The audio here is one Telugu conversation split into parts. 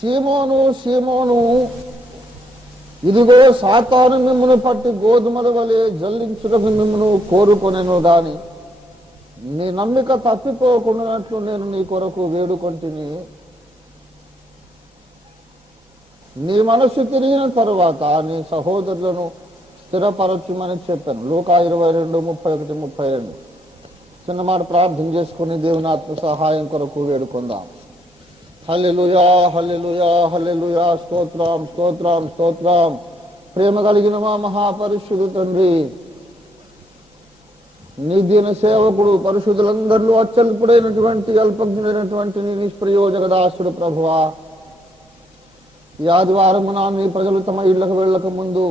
సీమోను సీమోను, ఇదిగో సాతాను మిమ్మును పట్టి గోధుమల వలె జల్లించుటకు మిమ్మును కోరుకొనెను గాని నీ నమ్మిక తప్పిపోకుండానట్లు నేను నీ కొరకు వేడుకొంటిని. నీ మనసు తిరిగిన తరువాత నీ సహోదరులను స్థిరపరచుమని చెప్పాను. లూకా 22:31-32. చిన్నమాట ప్రార్థన చేసుకుని దేవుని ఆత్మ సహాయం కొరకు వేడుకుందాం. హల్లెలూయా, హల్లెలూయా, హల్లెలూయా. స్తోత్రం, స్తోత్రం, స్తోత్రం. ప్రేమ కలిగిన మా మహాపరిశుద్ధ తండ్రి, నీ దీన సేవకుడు పరిశుద్ధులందరిలో అత్యల్పుడైనటువంటి అల్పజ్ఞుడైనటువంటి నీ నిష్ప్రయోజక దాసుడు ప్రభువా, ఈ ఆదివారమున నీ ప్రజలు తమ ఇళ్లకు వెళ్ళక ముందు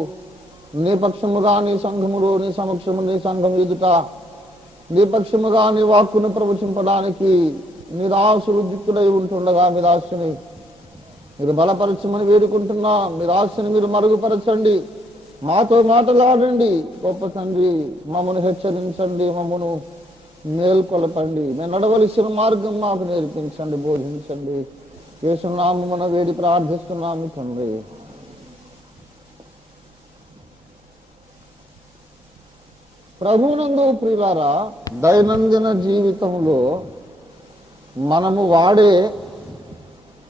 నీ పక్షముగా నీ సంఘములో నీ సమక్షము నీ సంఘం ఎదుట నీ పక్షముగా నీ వాక్కును ప్రవచింపడానికి నీ దాసులు దిక్కుడై ఉంటుండగా మీ దాసుని మీరు బలపరచమని వేడుకుంటున్నా. మీ దాసుని మీరు మరుగుపరచండి, మాతో మాట్లాడండి. గొప్ప తండ్రి, మమ్మను హెచ్చరించండి, మమ్మను మేల్కొలపండి. మేము నడవలసిన మార్గం మాకు నేర్పించండి, బోధించండి. యేసు నామమున వేడి ప్రార్థిస్తున్నాము తండ్రి. ప్రభువునందు ప్రియులారా, దైనందిన జీవితంలో మనము వాడే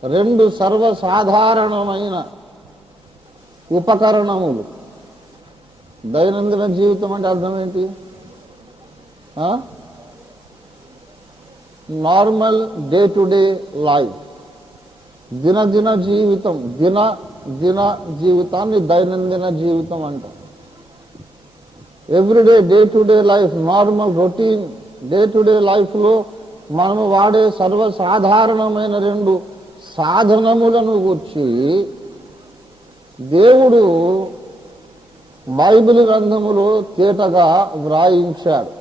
రెండు సర్వసాధారణమైన ఉపకరణములు. దైనందిన జీవితం అంటే అర్థం ఏంటి? Normal day to day life, దినదిన జీవితం, దిన జీవితాన్ని దైనందిన జీవితం అంట. Everyday day to day life, normal routine day to day లైఫ్లో మనము వాడే సర్వసాధారణమైన రెండు సాధనములను గూర్చి దేవుడు బైబిల్ గ్రంథములో తేటగా వ్రాయించాడు.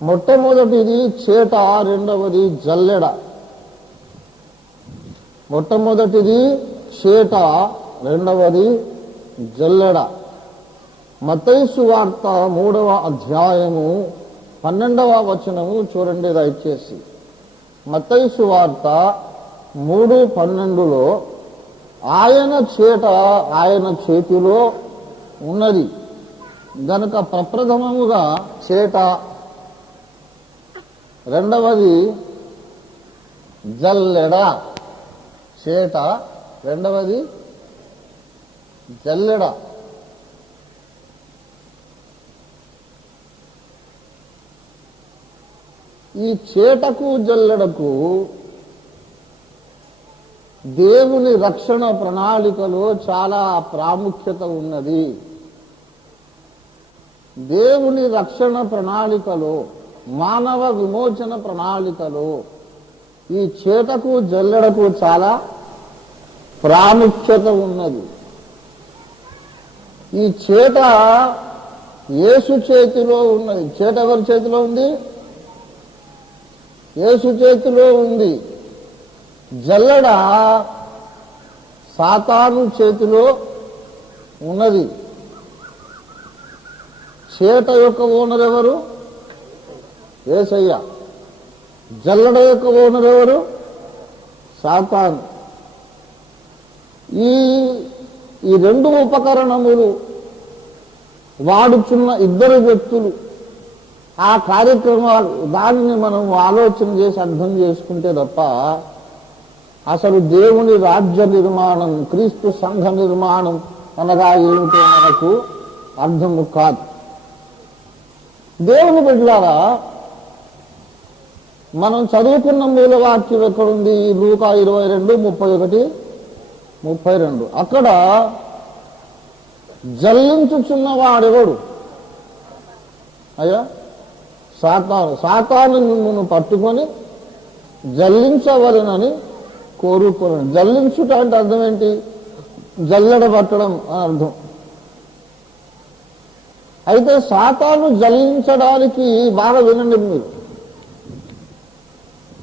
మొట్టమొదటిది చేట, రెండవది జల్లెడ. మొట్టమొదటిది చేట, రెండవది జల్లెడ. మత్తయి సువార్త 3వ అధ్యాయము 12వ వచనము చూడండి దయచేసి. మత్తయి సువార్త 3:12లో ఆయన చేట ఆయన చేతిలో ఉన్నది గనుక ప్రప్రథమముగా చేట, రెండవది జల్లెడ. చేట, రెండవది జల్లెడ. ఈ చేటకు జల్లెడకు దేవుని రక్షణ ప్రణాళికలో చాలా ప్రాముఖ్యత ఉన్నది. దేవుని రక్షణ ప్రణాళికలో, మానవ విమోచన ప్రణాళికలో ఈ చేటకు జల్లెడకు చాలా ప్రాముఖ్యత ఉన్నది. ఈ చేట యేసు చేతిలో ఉన్నది. చేట ఎవరి చేతిలో ఉంది? యేసు చేతిలో ఉంది. జల్లెడ సాతాను చేతిలో ఉన్నది. చేట యొక్క ఓనర్ ఎవరు? యేసయ్య. జల్లెడ యొక్క ఓనర్ ఎవరు? సాతాను. ఈ రెండు ఉపకరణములు వాడుచున్న ఇద్దరు వ్యక్తులు, ఆ కార్యక్రమాలు, దానిని మనం ఆలోచన చేసి అర్థం చేసుకుంటే తప్ప అసలు దేవుని రాజ్య నిర్మాణం, క్రీస్తు సంఘ నిర్మాణం అనగా ఏమిటో మనకు అర్థము కాదు. దేవుని బిడ్డలారా, మనం చదువుకున్న మూలవాక్యం ఎక్కడుంది? లూకా 22:31-32. అక్కడ జల్లించుచున్నవాడెవడు? అయ్యా, సాతాను మిమ్మును పట్టుకొని జల్లించవలనని కోరుకోను. జల్లించుట అంటే అర్థం ఏంటి? జల్లెడ పట్టడం అని అర్థం. అయితే సాతాను జల్లించడానికి, బాగా వినండి మీరు,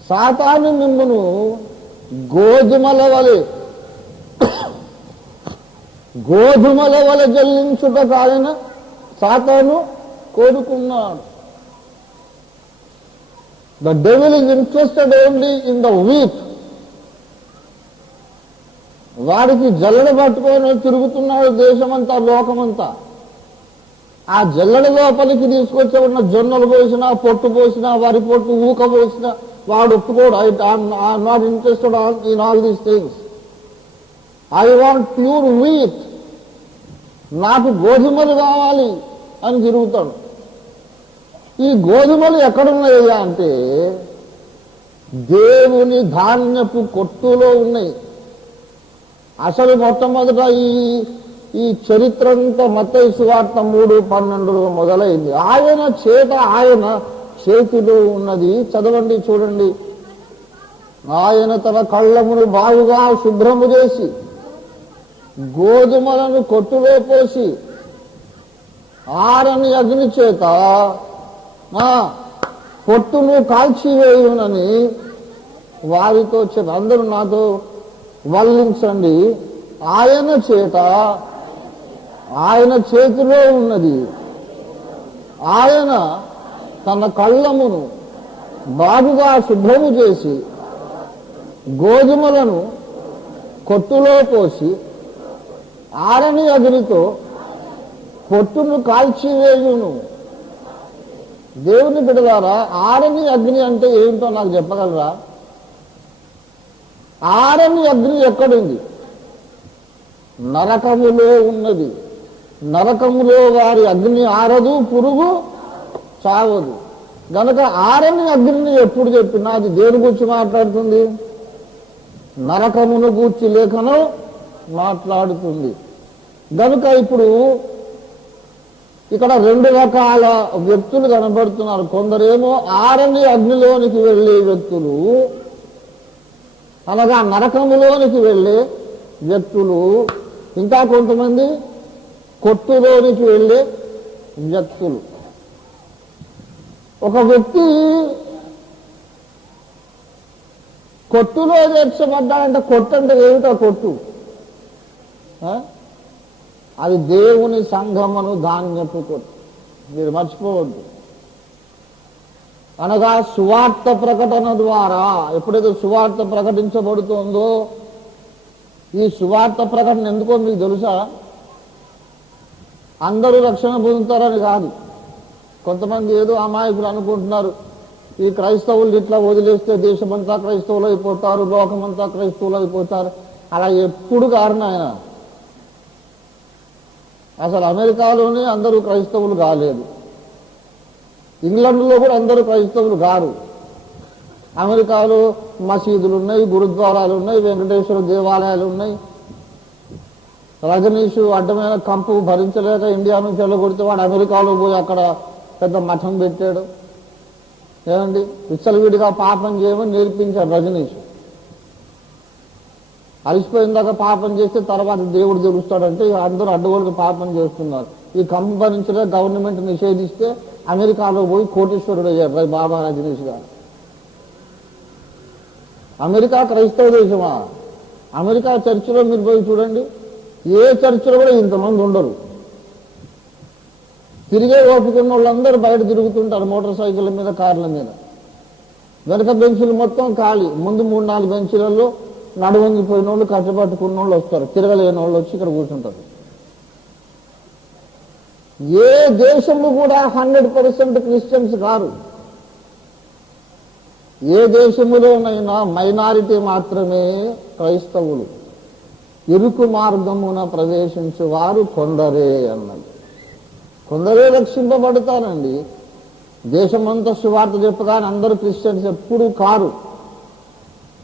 సాతాను మిమ్మును గోధుమల వలె జల్లించుట కాయన సాతాను కోరుకున్నాడు. The devil is interested only in the wheat. వాడికి జల్లెడ పట్టుకొని తిరుగుతున్నాడు దేశమంతా, లోకమంతా. ఆ జల్లెడ లోపలికి తీసుకొచ్చే ఉన్న జొన్నలు పోసినా, పొట్టు పోసినా, వరి పొట్టు ఊక పోసినా వాడు ఒప్పుకోడు. I'm not interested in all these things. I want pure wheat, నాకు గోధుమలు కావాలి అని తిరుగుతాడు. ఈ గోధుమలు ఎక్కడున్నాయ్యా అంటే దేవుని ధాన్యపు కొట్టులో ఉన్నాయి. అసలు మొట్టమొదట ఈ చరిత్ర అంతా మత్తయి సువార్త 3:12 మొదలైంది. ఆయన చేతిలో ఉన్నది. చదవండి, చూడండి. ఆయన తన కళ్ళమును బాగుగా శుభ్రము చేసి గోధుమలను కొట్టులో పోసి ఆరని అగ్ని చేత పొట్టును కాల్చివేయునని వారితో చెప్పి, అందరూ నాతో వల్లించండి. ఆయన చేతిలో ఉన్నది. ఆయన తన కళ్ళమును బాగుగా శుభ్రము చేసి గోధుమలను కొట్టులో పోసి ఆరని అగ్నితో పొట్టును కాల్చివేయును. దేవుని బిడ్డలారా, ఆరని అగ్ని అంటే ఏమిటో నాకు చెప్పగలరా? ఆరని అగ్ని ఎక్కడుంది? నరకములో ఉన్నది. నరకములో వారి అగ్ని ఆరదు, పురుగు చావదు. గనక ఆరని అగ్నిని ఎప్పుడు చెప్పినా అది దేని గురించి మాట్లాడుతుంది? నరకమును గూర్చి లేఖనం మాట్లాడుతుంది. గనుక ఇప్పుడు ఇక్కడ 2 రకాల వ్యక్తులు కనబడుతున్నారు. కొందరేమో ఆరని అగ్నిలోనికి వెళ్ళే వ్యక్తులు, అనగా నరకములోనికి వెళ్ళే వ్యక్తులు. ఇంకా కొంతమంది కొట్టులోనికి వెళ్ళే వ్యక్తులు. ఒక వ్యక్తి కొట్టులో చేర్చబడ్డాడంటే, కొట్టు అంటే ఏమిటో కొట్టు? అది దేవుని సంఘమును ధాన్యపు కొట్టు. మీరు మర్చిపోవద్దు. అనగా సువార్త ప్రకటన ద్వారా ఎప్పుడైతే సువార్త ప్రకటించబడుతుందో, ఈ సువార్త ప్రకటన ఎందుకో మీకు తెలుసా? అందరూ రక్షణ పొందుతారని కాదు. కొంతమంది ఏదో అమాయకులు అనుకుంటున్నారు, ఈ క్రైస్తవులు ఇట్లా వదిలేస్తే దేశమంతా క్రైస్తవులు అయిపోతారు, లోకమంతా క్రైస్తవులు అయిపోతారు. అలా ఎప్పుడు కారణం ఆయన. అసలు అమెరికాలోనే అందరూ క్రైస్తవులు కాలేదు, ఇంగ్లాండ్లో కూడా అందరూ క్రైస్తవులు కారు. అమెరికాలో మసీదులు ఉన్నాయి, గురుద్వారాలు ఉన్నాయి, వెంకటేశ్వర దేవాలయాలు ఉన్నాయి. రజనీష్ అడ్డమైన కంపు భరించలేక ఇండియా నుంచి వెళ్ళగొడితే వాడు అమెరికాలో పోయి అక్కడ పెద్ద మఠం పెట్టాడు. ఏమండి, విచ్చలవిడిగా పాపం చేయమని నేర్పించాడు రజనీష్. అలిసిపోయిందాక పాపం చేస్తే తర్వాత దేవుడు తెలుస్తాడంటే అందరూ అడ్డగోలుగా పాపం చేస్తున్నారు. ఈ కంపు భరించలే గవర్నమెంట్ నిషేధిస్తే అమెరికాలో పోయి కోటీశ్వరుడు అయ్యాడు బాబా రజనీష్ గారు. అమెరికా క్రైస్తవ దేశమా? అమెరికా చర్చిలో మీరు పోయి చూడండి, ఏ చర్చిలో కూడా ఇంతమంది ఉండరు. తిరిగే ఓపికన్న వాళ్ళందరూ బయట తిరుగుతుంటారు, మోటార్ సైకిళ్ళ మీద, కార్ల మీద. వెనక బెంచీలు మొత్తం ఖాళీ. ముందు 3-4 బెంచీలలో నడువంగిపోయిన వాళ్ళు, కట్టపట్టుకున్న వాళ్ళు వస్తారు. తిరగలేని వాళ్ళు వచ్చి ఇక్కడ కూర్చుంటారు. ఏ దేశంలో కూడా 100% క్రిస్టియన్స్ కారు. ఏ దేశములోనైనా మైనారిటీ మాత్రమే క్రైస్తవులు. ఇరుకు మార్గమున ప్రవేశించే వారు కొందరే అన్నది. కొందరే రక్షింపబడతారండి. దేశమంతా సువార్త చెప్పగానే అందరూ క్రిస్టియన్స్ ఎప్పుడు కారు.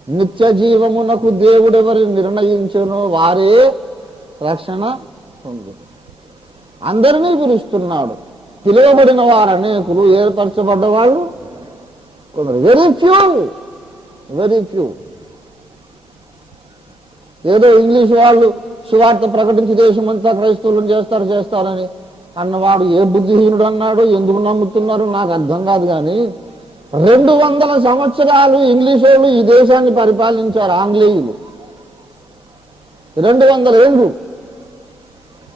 నిత్య జీవమునకు దేవుడెవరి నిర్ణయించునో వారే రక్షణ పొందు. అందరినీ పిలుస్తున్నాడు. పిలువబడిన వారు అనేకులు, ఏర్పరచబడ్డ వాళ్ళు కొందరు. Very few. ఏదో ఇంగ్లీష్ వాళ్ళు సువార్త ప్రకటించి దేశమంతా క్రైస్తవులను చేస్తారని అన్నవాడు ఏ బుద్ధిహీనుడు అన్నాడో, ఎందుకు నమ్ముతున్నారు నాకు అర్థం కాదు. కానీ 200 సంవత్సరాలు ఇంగ్లీష్ వాళ్ళు ఈ దేశాన్ని పరిపాలించారు, ఆంగ్లేయులు. 200 ఏళ్ళు.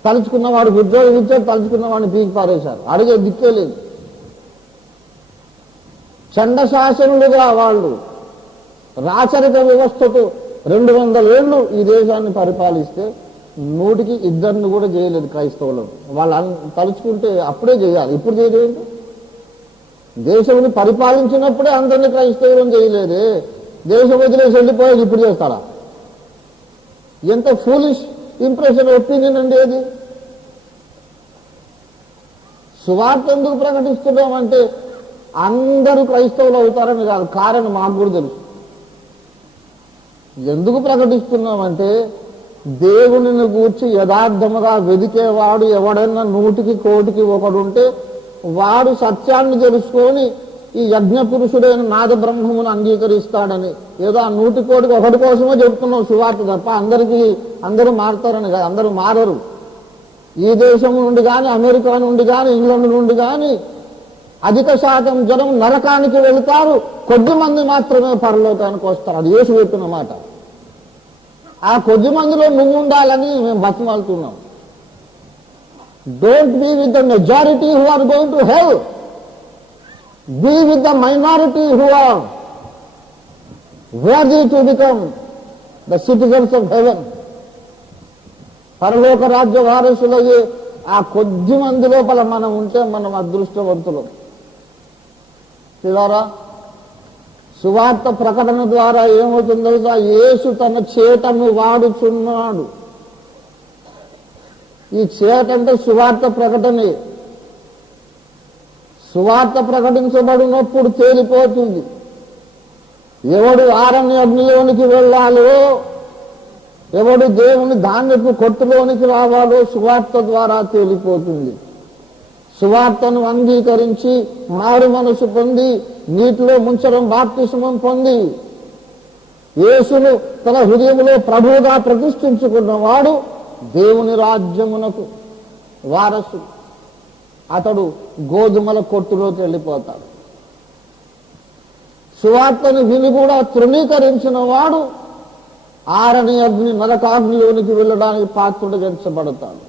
తలుచుకున్నవాడికి ఉద్యోగం ఇచ్చారు, తలుచుకున్నవాడిని పీకి పారేశారు. అడిగే దిక్కే లేదు. చండ శాసనులుగా వాళ్ళు రాచరిక వ్యవస్థతో 200 ఏళ్ళు ఈ దేశాన్ని పరిపాలిస్తే 100కి 2 కూడా చేయలేదు క్రైస్తవులు. వాళ్ళు తలుచుకుంటే అప్పుడే చేయాలి, ఇప్పుడు చేయలేదు. దేశంని పరిపాలించినప్పుడే అందరినీ క్రైస్తవులను చేయలేదే, దేశం వదిలేసి వెళ్ళిపోయేది ఇప్పుడు చేస్తారా? ఎంత ఫూలిష్ ఇంప్రెషన్, ఒపీనియన్ అండి అది. సువార్త ఎందుకు ప్రకటిస్తున్నామంటే అందరూ క్రైస్తవులు అవుతారని కాదు, కారణం మాకు కూడా తెలుసు. ఎందుకు ప్రకటిస్తున్నామంటే దేవునిని గూర్చి యథార్థముగా వెదికేవాడు ఎవడన్నా 100కి 1 ఒకడుంటే వాడు సత్యాన్ని తెలుసుకొని ఈ యజ్ఞ పురుషుడైన నాద బ్రహ్మమును అంగీకరిస్తాడని. ఏదో ఆ 100కి 1 కోసమే చెప్తున్నాం సువార్త తప్ప అందరూ మారుతారని కాదు. అందరూ మారరు. ఈ దేశం నుండి కానీ, అమెరికా నుండి కానీ, ఇంగ్లాండ్ నుండి కానీ అధిక శాతం జనం నరకానికి వెళుతారు, కొద్ది మంది మాత్రమే పరలోకానికి వస్తారు. అది యేసు చెప్పిన మాట. ఆ కొద్ది మందిలో నువ్వు ఉండాలని మేము బతిమాలుతున్నాం. Don't be with the majority who are going to hell, be with the minority who are worthy to become the citizens of heaven. పరలోక రాజ్య వారసులయ్యే ఆ కొద్ది మంది లోపల మనం ఉంటే మనం అదృష్టవంతులు. పిల్లారా, సువార్త ప్రకటన ద్వారా ఏమవుతుందో యేసు తన చేతను వాడుచున్నాడు. ఈ చేత అంటే సువార్త ప్రకటనే. సువార్త ప్రకటించబడినప్పుడు తేలిపోతుంది ఎవడు ఆరణ్య అగ్నిలోనికి వెళ్ళాలో, ఎవడు దేవుని ధాన్యపు కొట్టులోనికి రావాలో సువార్త ద్వారా తేలిపోతుంది. సువార్తను అంగీకరించి మారు మనసు పొంది నీటిలో ముంచడం బాప్తిస్మం పొంది యేసును తన హృదయంలో ప్రభువుగా ప్రతిష్ఠించుకున్నవాడు దేవుని రాజ్యమునకు వారసుడు. అతడు గోధుమల కొట్టులోకి వెళ్ళిపోతాడు. సువార్తను విని కూడా తృణీకరించిన వాడు ఆరని అగ్ని నరకాగ్నిలోనికి వెళ్ళడానికి పాత్రుడుగా ఎంచబడతాడు.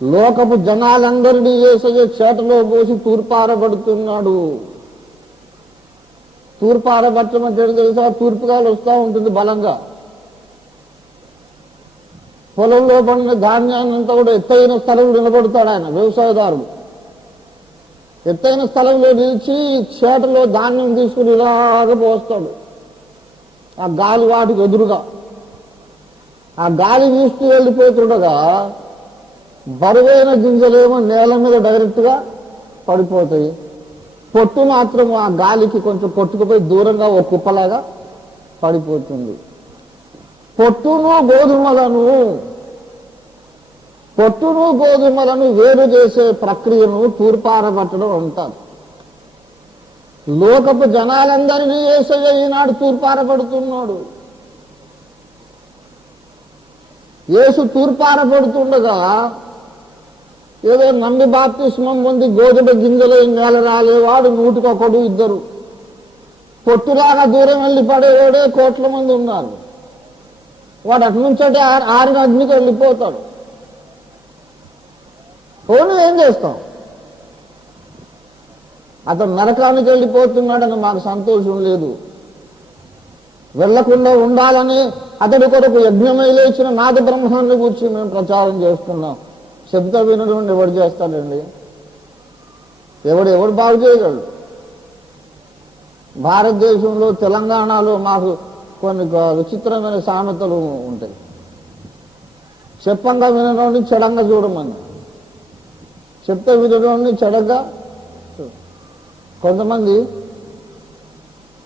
లోకపు జనాలందరినీ యేసయ్య చేటలో పోసి తూర్పారబడుతున్నాడు. తూర్పారబట్టడం అంటే తెలుసా? తూర్పుగాలు వస్తూ ఉంటుంది బలంగా. పొలంలో పడిన ధాన్యాన్ని అంతా కూడా ఎత్తైన స్థలంలో నిలబడతాడు ఆయన, వ్యవసాయదారుడు. ఎత్తైన స్థలంలో నిలిచి చేటలో ధాన్యం తీసుకుని ఇలాగ పోస్తాడు. ఆ గాలి వాటికి ఎదురుగా ఆ గాలి వీస్తూ వెళ్ళిపోతుండగా బరువైన గింజలేమో నేల మీద డైరెక్ట్గా పడిపోతాయి. పొట్టు మాత్రం ఆ గాలికి కొంచెం కొట్టుకుపోయి దూరంగా ఒక కుప్పలాగా పడిపోతుంది. పొట్టును గోధుమలను వేరు చేసే ప్రక్రియను తూర్పారబట్టడం అంటారు. లోకపు జనాలందరినీ యేసయ్య ఈనాడు తూర్పారపడుతున్నాడు. యేసు తూర్పారపడుతుండగా ఏదో నమ్మి బాప్తిస్మం పొంది గోధుమ గింజలు నేల రాలేవాడు 100కి 1 పొట్టులాగా దూరం వెళ్ళి పడేవాడే కోట్ల మంది ఉన్నారు. వాడు అటు నుంచి అంటే ఆరిన అగ్నికి వెళ్ళిపోతాడు. పోనీ ఏం చేస్తాం? అతను నరకానికి వెళ్ళిపోతున్నాడని మాకు సంతోషం లేదు. వెళ్లకుండా ఉండాలని అతడి కొరకు యజ్ఞమై లేచిన నాద బ్రహ్మాన్ని గురించి మేము ప్రచారం చేస్తున్నాం. చెబుతా వినడం ఎవడు చేస్తాడండి? ఎవడు బాగు చేయగలడు? భారతదేశంలో తెలంగాణలో మాకు కొన్ని విచిత్రమైన సామెతలు ఉంటాయి. చెప్పంగా వినడాన్ని చెడంగా చూడమని, చెప్తే వినడాన్ని చెడగా. కొంతమంది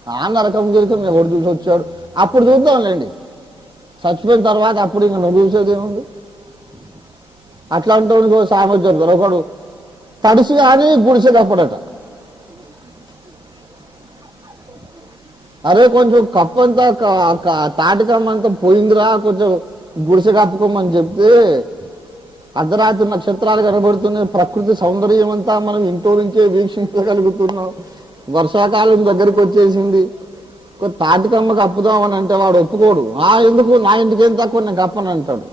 ఆ నరకం జీవితం ఎవడు చూసి వచ్చాడు, అప్పుడు చూద్దాంలేండి, చచ్చిపోయిన తర్వాత అప్పుడు ఇంకా నువ్వు చూసేది ఏముంది? అట్లాంటి వాడికి సామర్థ్యం ఒకడు తడిసి కానీ గుడిసేటప్పుడట, అరే కొంచెం కప్పంతా తాటికమ్మంతా పోయిందిరా, కొంచెం గుడిసె కప్పుకోమని చెప్తే అర్ధరాత్రి నక్షత్రాలు కనబడుతున్నాయి, ప్రకృతి సౌందర్యం అంతా మనం ఇంట్లో నుంచే వీక్షించగలుగుతున్నాం, వర్షాకాలం దగ్గరికి వచ్చేసింది, తాటికమ్మ కప్పుదామని అంటే వాడు ఒప్పుకోడు. ఎందుకు నా ఇంటికేం తక్కువ నేను కప్పని అంటాడు.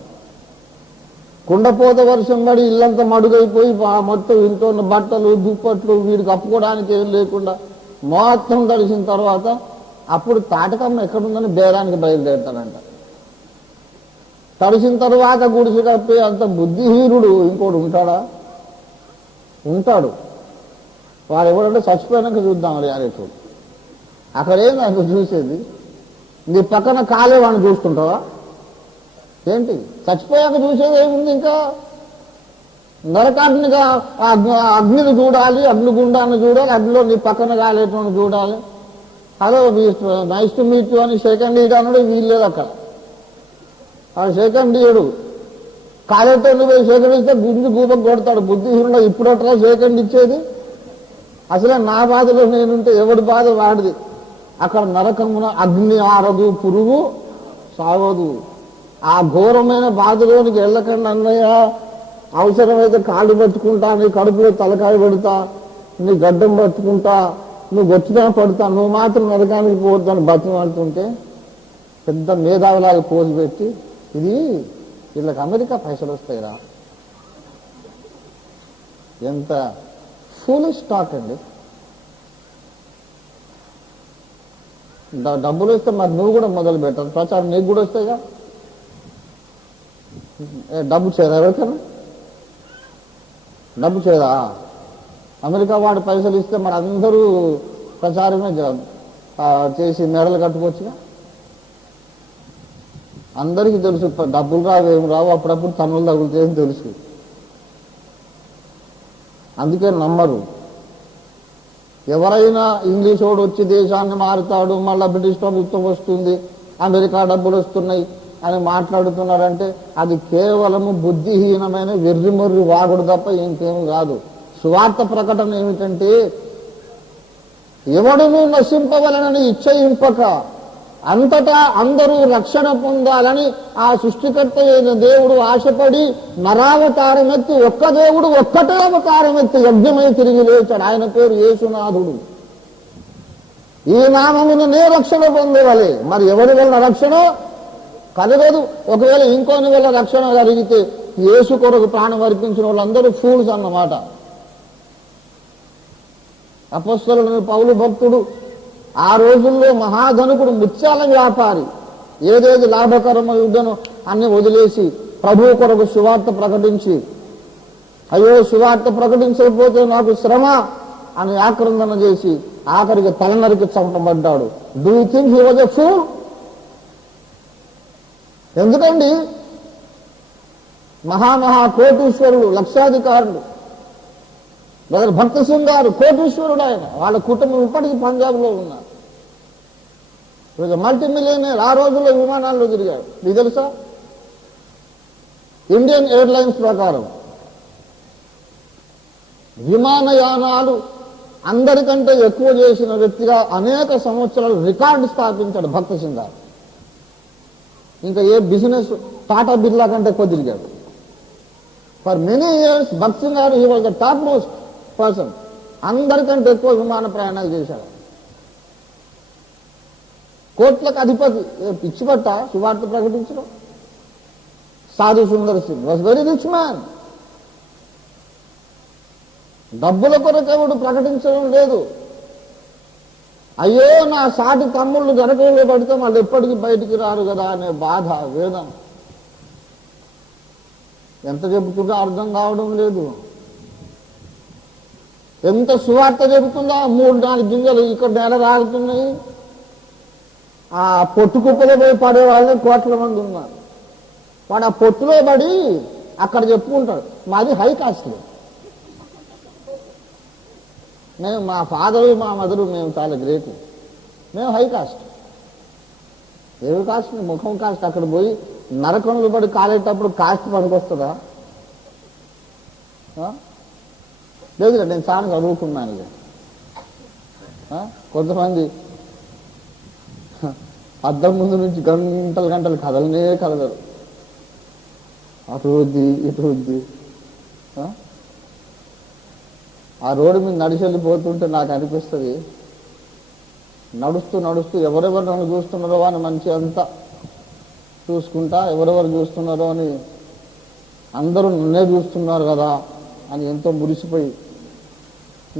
కుండపోత వర్షం పడి ఇల్లంతా మడుగైపోయి మొత్తం ఇంట్లో ఉన్న బట్టలు దుప్పట్లు వీడికి కప్పుకోవడానికి ఏం లేకుండా మొత్తం తడిసిన తర్వాత అప్పుడు తాటకమ్మ ఎక్కడుందని బేరానికి బయలుదేరుతాడంట. తడిసిన తరువాత గుడిసి కప్పి అంత బుద్ధిహీనుడు ఇంకోటి ఉంటాడా? ఉంటాడు. వాడు ఎవడంటే చచ్చిపోయాక చూద్దాం రియాలిటీ. అక్కడేంది అంత చూసేది? నీ పక్కన కాలే వాడిని చూస్తుంటావా ఏంటి? చచ్చిపోయాక చూసేది ఏముంది? ఇంకా నరకాగ్నిగా అగ్నిని చూడాలి, అగ్నిగుండాన్ని చూడాలి, అగ్నిలో నీ పక్కన కాలేటువంటి చూడాలి. Hello nice to meet you అని సెకండ్ ఇయర్ అన్నాడు. వీల్లేదు అక్కడ. ఆ సెకండ్ ఇయడు కాలేతో పోయి సెకండ్ ఇస్తే గుంజు గూపకు కొడతాడు. బుద్ధిహీనుడు ఇప్పుడట్లా సెకండ్ ఇచ్చేది. అసలే నా బాధలో నేనుంటే ఎవడి బాధ వాడిది. అక్కడ నరకమున అగ్ని ఆరదు, పురుగు సాగదు. ఆ ఘోరమైన బాధలోనికి వెళ్ళకండి అన్నయ్య. అవసరమైతే కాళ్ళు పట్టుకుంటా, నీ కడుపులో తలకాయ పెడతా, నీ గడ్డం పట్టుకుంటా, నువ్వు గొచ్చినా పడతా, నువ్వు మాత్రం నరకానికి పోవద్దని బతిమాలుతుంటే పెద్ద మేధావిలాగా పోజు పెట్టి, ఇది వీళ్ళకి అమెరికా పైసలు వస్తాయిరా. ఎంత ఫూలిష్ టాక్ అండి. డబ్బులు వస్తే మరి నువ్వు కూడా మొదలు పెట్టాలి. ప్రచారం నీకు కూడా వస్తాయిగా. డబ్బు చేయరా? ఎవరికైనా డబ్బు చేయరా? అమెరికా వాడు పైసలు ఇస్తే మరి అందరూ ప్రచారమే చేసి మెడలు కట్టుకోవచ్చుగా. అందరికీ తెలుసు డబ్బులు రావు, ఏం రావు, అప్పుడప్పుడు తన్నులు తగులుతాయని తెలుసు. అందుకే నమ్మరు. ఎవరైనా ఇంగ్లీష్ వాడు వచ్చి దేశాన్ని మారుతాడు, మళ్ళీ బ్రిటిష్ ప్రభుత్వం వస్తుంది, అమెరికా డబ్బులు వస్తున్నాయి అని మాట్లాడుతున్నారంటే అది కేవలము బుద్ధిహీనమైన వెర్రిమొర్రి వాగుడు తప్ప ఇంకేం కాదు. సువార్త ప్రకటన ఏమిటంటే, ఎవడును నశింపవలనని ఇచ్చయింపక అంతటా అందరూ రక్షణ పొందాలని ఆ సృష్టికర్త అయిన దేవుడు ఆశపడి నరావతారమెత్తి, ఒక్క దేవుడు ఒక్కటే అవతారమెత్తి యజ్ఞమై తిరిగి లేచాడు. ఆయన పేరు యేసునాథుడు. ఈ నామముననే రక్షణ పొందేవలే. మరి ఎవరి వల్ల రక్షణ కలగదు. ఒకవేళ ఇంకోని వల్ల రక్షణ కలిగితే యేసు కొరకు ప్రాణం అర్పించిన వాళ్ళందరూ ఫూల్స్ అన్నమాట. అపొస్తలుడైన పౌలు భక్తుడు ఆ రోజుల్లో మహాధనుకుడు, ముత్యాల వ్యాపారి, ఏదేది లాభకరమయుడనో అన్ని వదిలేసి ప్రభువు కొరకు సువార్త ప్రకటించి, అయ్యో సువార్త ప్రకటించకపోతే నాకు శ్రమ అని ఆక్రందన చేసి ఆఖరికి తలనరికి చంపబడ్డాడు. Do you think he was a fool? ఎందుకండి? మహామహా కోటీశ్వరుడు, లక్షాధికారులు. బ్రదర్ భక్త సింగ్ గారు కోటీశ్వరుడు. ఆయన వాళ్ళ కుటుంబం ఇప్పటికీ పంజాబ్లో ఉన్నారు. Multi millionaire. ఆ రోజుల్లో విమానాల్లో తిరిగాడు. మీకు తెలుసా? ఇండియన్ ఎయిర్లైన్స్ ప్రకారం విమానయానాలు అందరికంటే ఎక్కువ చేసిన వ్యక్తిగా అనేక సంవత్సరాలు రికార్డు స్థాపించాడు భక్త సింగ్ గారు. ఇంకా ఏ బిజినెస్ టాటా బిర్లా కంటే ఎక్కువ తిరిగాడు. ఫర్ మెనీ ఇయర్స్ భక్త సింగ్ గారు he was the top most person. అందరికంటే ఎక్కువ విమాన ప్రయాణాలు చేశాడు. కోట్లకు అధిపతి. పిచ్చిపట్ట సువార్త ప్రకటించడం. సాధు Sundar Singh was very rich man. డబ్బుల కొరకెవడు ప్రకటించడం లేదు. అయ్యో నా సాటి తమ్ముళ్ళు జరగలో పడితే వాళ్ళు ఎప్పటికీ బయటికి రారు కదా అనే బాధ, వేదన. ఎంత చెబుతుందో అర్థం కావడం లేదు. ఎంత సువార్త చెబుతుందో 3-4 గింజలు ఇక్కడ నేల రాలుతున్నాయి. ఆ పొట్టు కుప్పలో పోయి పడే వాళ్ళే కోట్ల మంది ఉన్నారు. వాడు ఆ పొట్టులో పడి అక్కడ చెప్పుకుంటాడు, మాది హై కాస్ట్. మేము మా ఫాదరు మా మదరు మేము చాలా గ్రేట్, మేము హై కాస్ట్. ఏవి కాస్ట్? ముఖం కాస్ట్. అక్కడ పోయి నరకంలో పడి కాలేటప్పుడు కాస్ట్ పనికొస్తుందా? లేదు, నేను చాలా చదువుకున్నాను. కొంతమంది అద్దం ముందు నుంచి గంటలు గంటలు కదలనే కదలరు. అటు వద్ది ఇటు వద్ది. ఆ రోడ్డు మీద నడిచి వెళ్ళిపోతుంటే నాకు అనిపిస్తుంది, నడుస్తూ నడుస్తూ ఎవరెవరు నన్ను చూస్తున్నారో అని మంచి అంతా చూసుకుంటా, ఎవరెవరు చూస్తున్నారో అని అందరూ నన్నే చూస్తున్నారు కదా అని ఎంతో మురిసిపోయి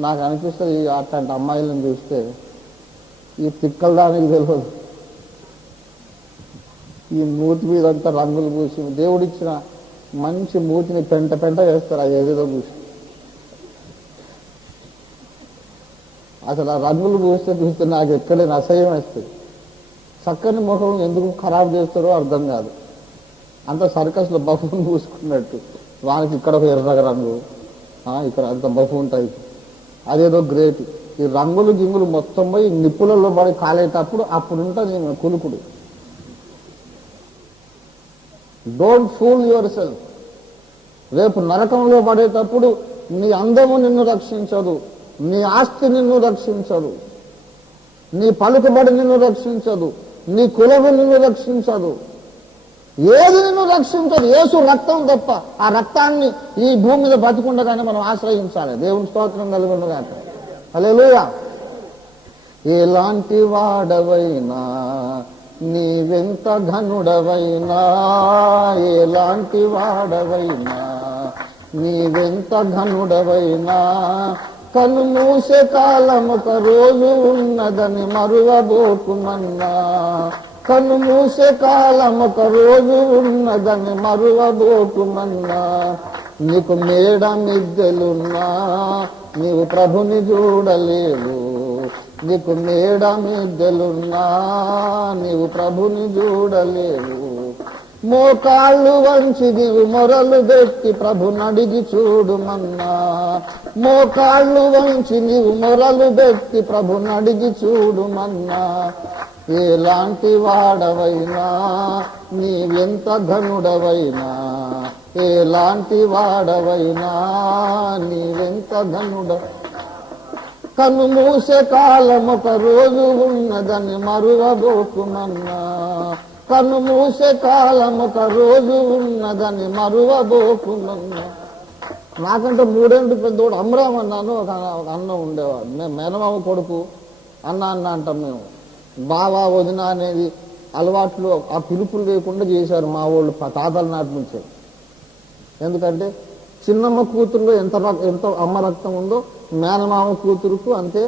నాకు అనిపిస్తుంది. అట్లాంటి అమ్మాయిలను చూస్తే ఈ తిక్కల దానికి తెలియదు. ఈ మూతి మీద అంతా రంగులు పూసి దేవుడిచ్చిన మంచి మూతిని పెంట పెంట వేస్తారు. అది ఏదేదో పూసి అసలు ఆ రంగులు పూస్తే చూస్తే నాకు ఎక్కడైనా అసహ్యం వేస్తుంది. చక్కని ముఖం ఎందుకు ఖరాబ్ చేస్తారో అర్థం కాదు. అంత సర్కస్లో బఫూన్ పూసుకున్నట్టు వానికి ఇక్కడ ఒక ఎర్ర రంగు, ఇక్కడ అంత బఫూన్ టైప్, అదేదో గ్రేట్. ఈ రంగులు గింగులు మొత్తం పోయి నిప్పులలో పడి కాలేటప్పుడు అప్పుడుంటుంది కులుకుడు. Don't fool yourself. రేపు నరకంలో పడేటప్పుడు నీ అందము నిన్ను రక్షించదు, నీ ఆస్తి నిన్ను రక్షించదు, నీ పలుకుబడి నిన్ను రక్షించదు, నీ కులము నిన్ను రక్షించదు, ఏది నిన్ను రక్షించదు. యేసు రక్తం తప్ప. ఆ రక్తాన్ని ఈ భూమి మీద బతికుండగానే మనం ఆశ్రయించాలి. దేవుని స్తోత్రం కలుగునుగా. హల్లెలూయా. ఎలాంటి వాడవైనా నీవెంత ఘనుడవైనా, ఎలాంటి వాడవైనా నీవెంత ఘనుడవైనా, కను మూసే కాలం ఒక రోజు ఉన్నదని మరువబోకుమన్నా, కను మూసే కాలం ఒక రోజు ఉన్నదని మరువబోకుమన్నా, నీకు మేడ మిద్దెలున్నా నీవు ప్రభుని చూడలేవు, నీకు మేడ మిద్దెలున్నా నీవు ప్రభుని చూడలేవు. మోకాళ్ళు వంచి నీవు మొరలు పెట్టి ప్రభుని అడిగి చూడుమన్నా, మోకాళ్ళు వంచి నీవు మొరలు పెట్టి ప్రభుని అడిగి చూడుమన్నా, ఎలాంటి వాడవైనా నీవెంత ఘనుడవైనా, ఎలాంటి వాడవైనా నీవెంత ఘనుడ. కన్ను మూసే కాలం ఒక రోజు ఉన్నదని మరువబోకుమన్నా, కన్ను మూసే కాలం ఒక రోజు ఉన్నదని మరువబోకుమన్నా. నాకంటే 3 ఏళ్ళు పెద్దోడు అమ్రామ్ అన్నాను ఒక అన్న ఉండేవాడు. మేము మేనమామ కొడుకు అన్న అన్న అంటాం మేము. బావా వదిన అనేది అలవాట్లు ఆ పిలుపులు లేకుండా చేశారు మా వాళ్ళు తాతల నాటి నుంచే. ఎందుకంటే చిన్నమ్మ కూతురులో ఎంత అమ్మ రక్తం ఉందో మేనమామ కూతురుకు అంతే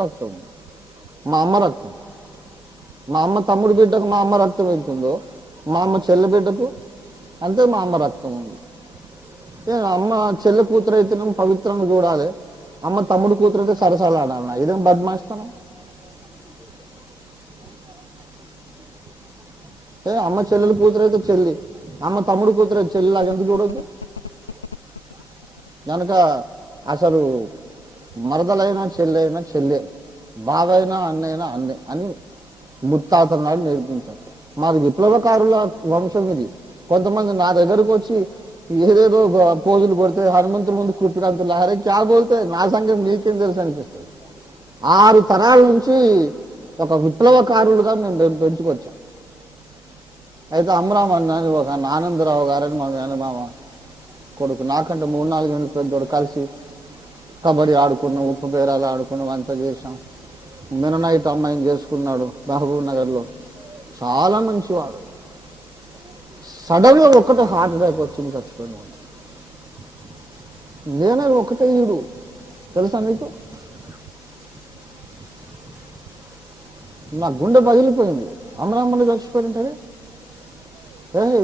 రక్తం ఉంది. మా అమ్మ రక్తం, మా అమ్మ తమ్ముడి బిడ్డకు మా అమ్మ రక్తం ఎంతుందో మా అమ్మ చెల్లె బిడ్డకు అంతే మా అమ్మ రక్తం ఉంది. అమ్మ చెల్లె కూతురు అయితేనేమో పవిత్రంగా చూడాలి, అమ్మ తమ్ముడు కూతురు అయితే సరసాలాడాలన్నా. ఇదేం బద్మాయిస్తాను. అమ్మ చెల్లెలు కూతురు అయితే చెల్లి, అమ్మ తమ్ముడు కూతురు అయితే చెల్లి లాగా ఎందుకు చూడొద్దు? కనుక అసలు మరదలైనా చెల్లి అయినా చెల్లె, బావైనా అన్నైనా అన్నే అని ముత్తాతల నాడు నేర్పించారు. మాది విప్లవకారుల వంశం ఇది. కొంతమంది నా దగ్గరకు వచ్చి ఏదేదో పోజులు కొడితే హనుమంతుల ముందు కుప్పిడంతులు హరే క్యా బోల్తే నా సంగతి నీకేం తెలుసు అనిపిస్తుంది. 6 తరాల నుంచి ఒక విప్లవకారులుగా మేము పెంచుకొచ్చాం. అయితే అమ్రామ్ అన్నని ఒక ఆనందరావు గారని మా మేనమామ కొడుకు, నాకంటే 3-4 ఏళ్ళు పెద్దోడు, కలిసి కబడ్డీ ఆడుకున్నాం, ఉప్పు పేరాలు ఆడుకున్నాం, అంతా చేశాం. మిననైట్ అమ్మాయిని చేసుకున్నాడు మహబూబ్ నగర్లో. చాలా మంచివాడు. సడన్గా ఒక్కటే హార్ట్ అటాక్ వచ్చింది, చచ్చిపోయినాడు. నేనే ఒకటే ఈడు తెలుసా మీకు? నా గుండె పగిలిపోయింది. అమరామ్మని చచ్చిపోయింటే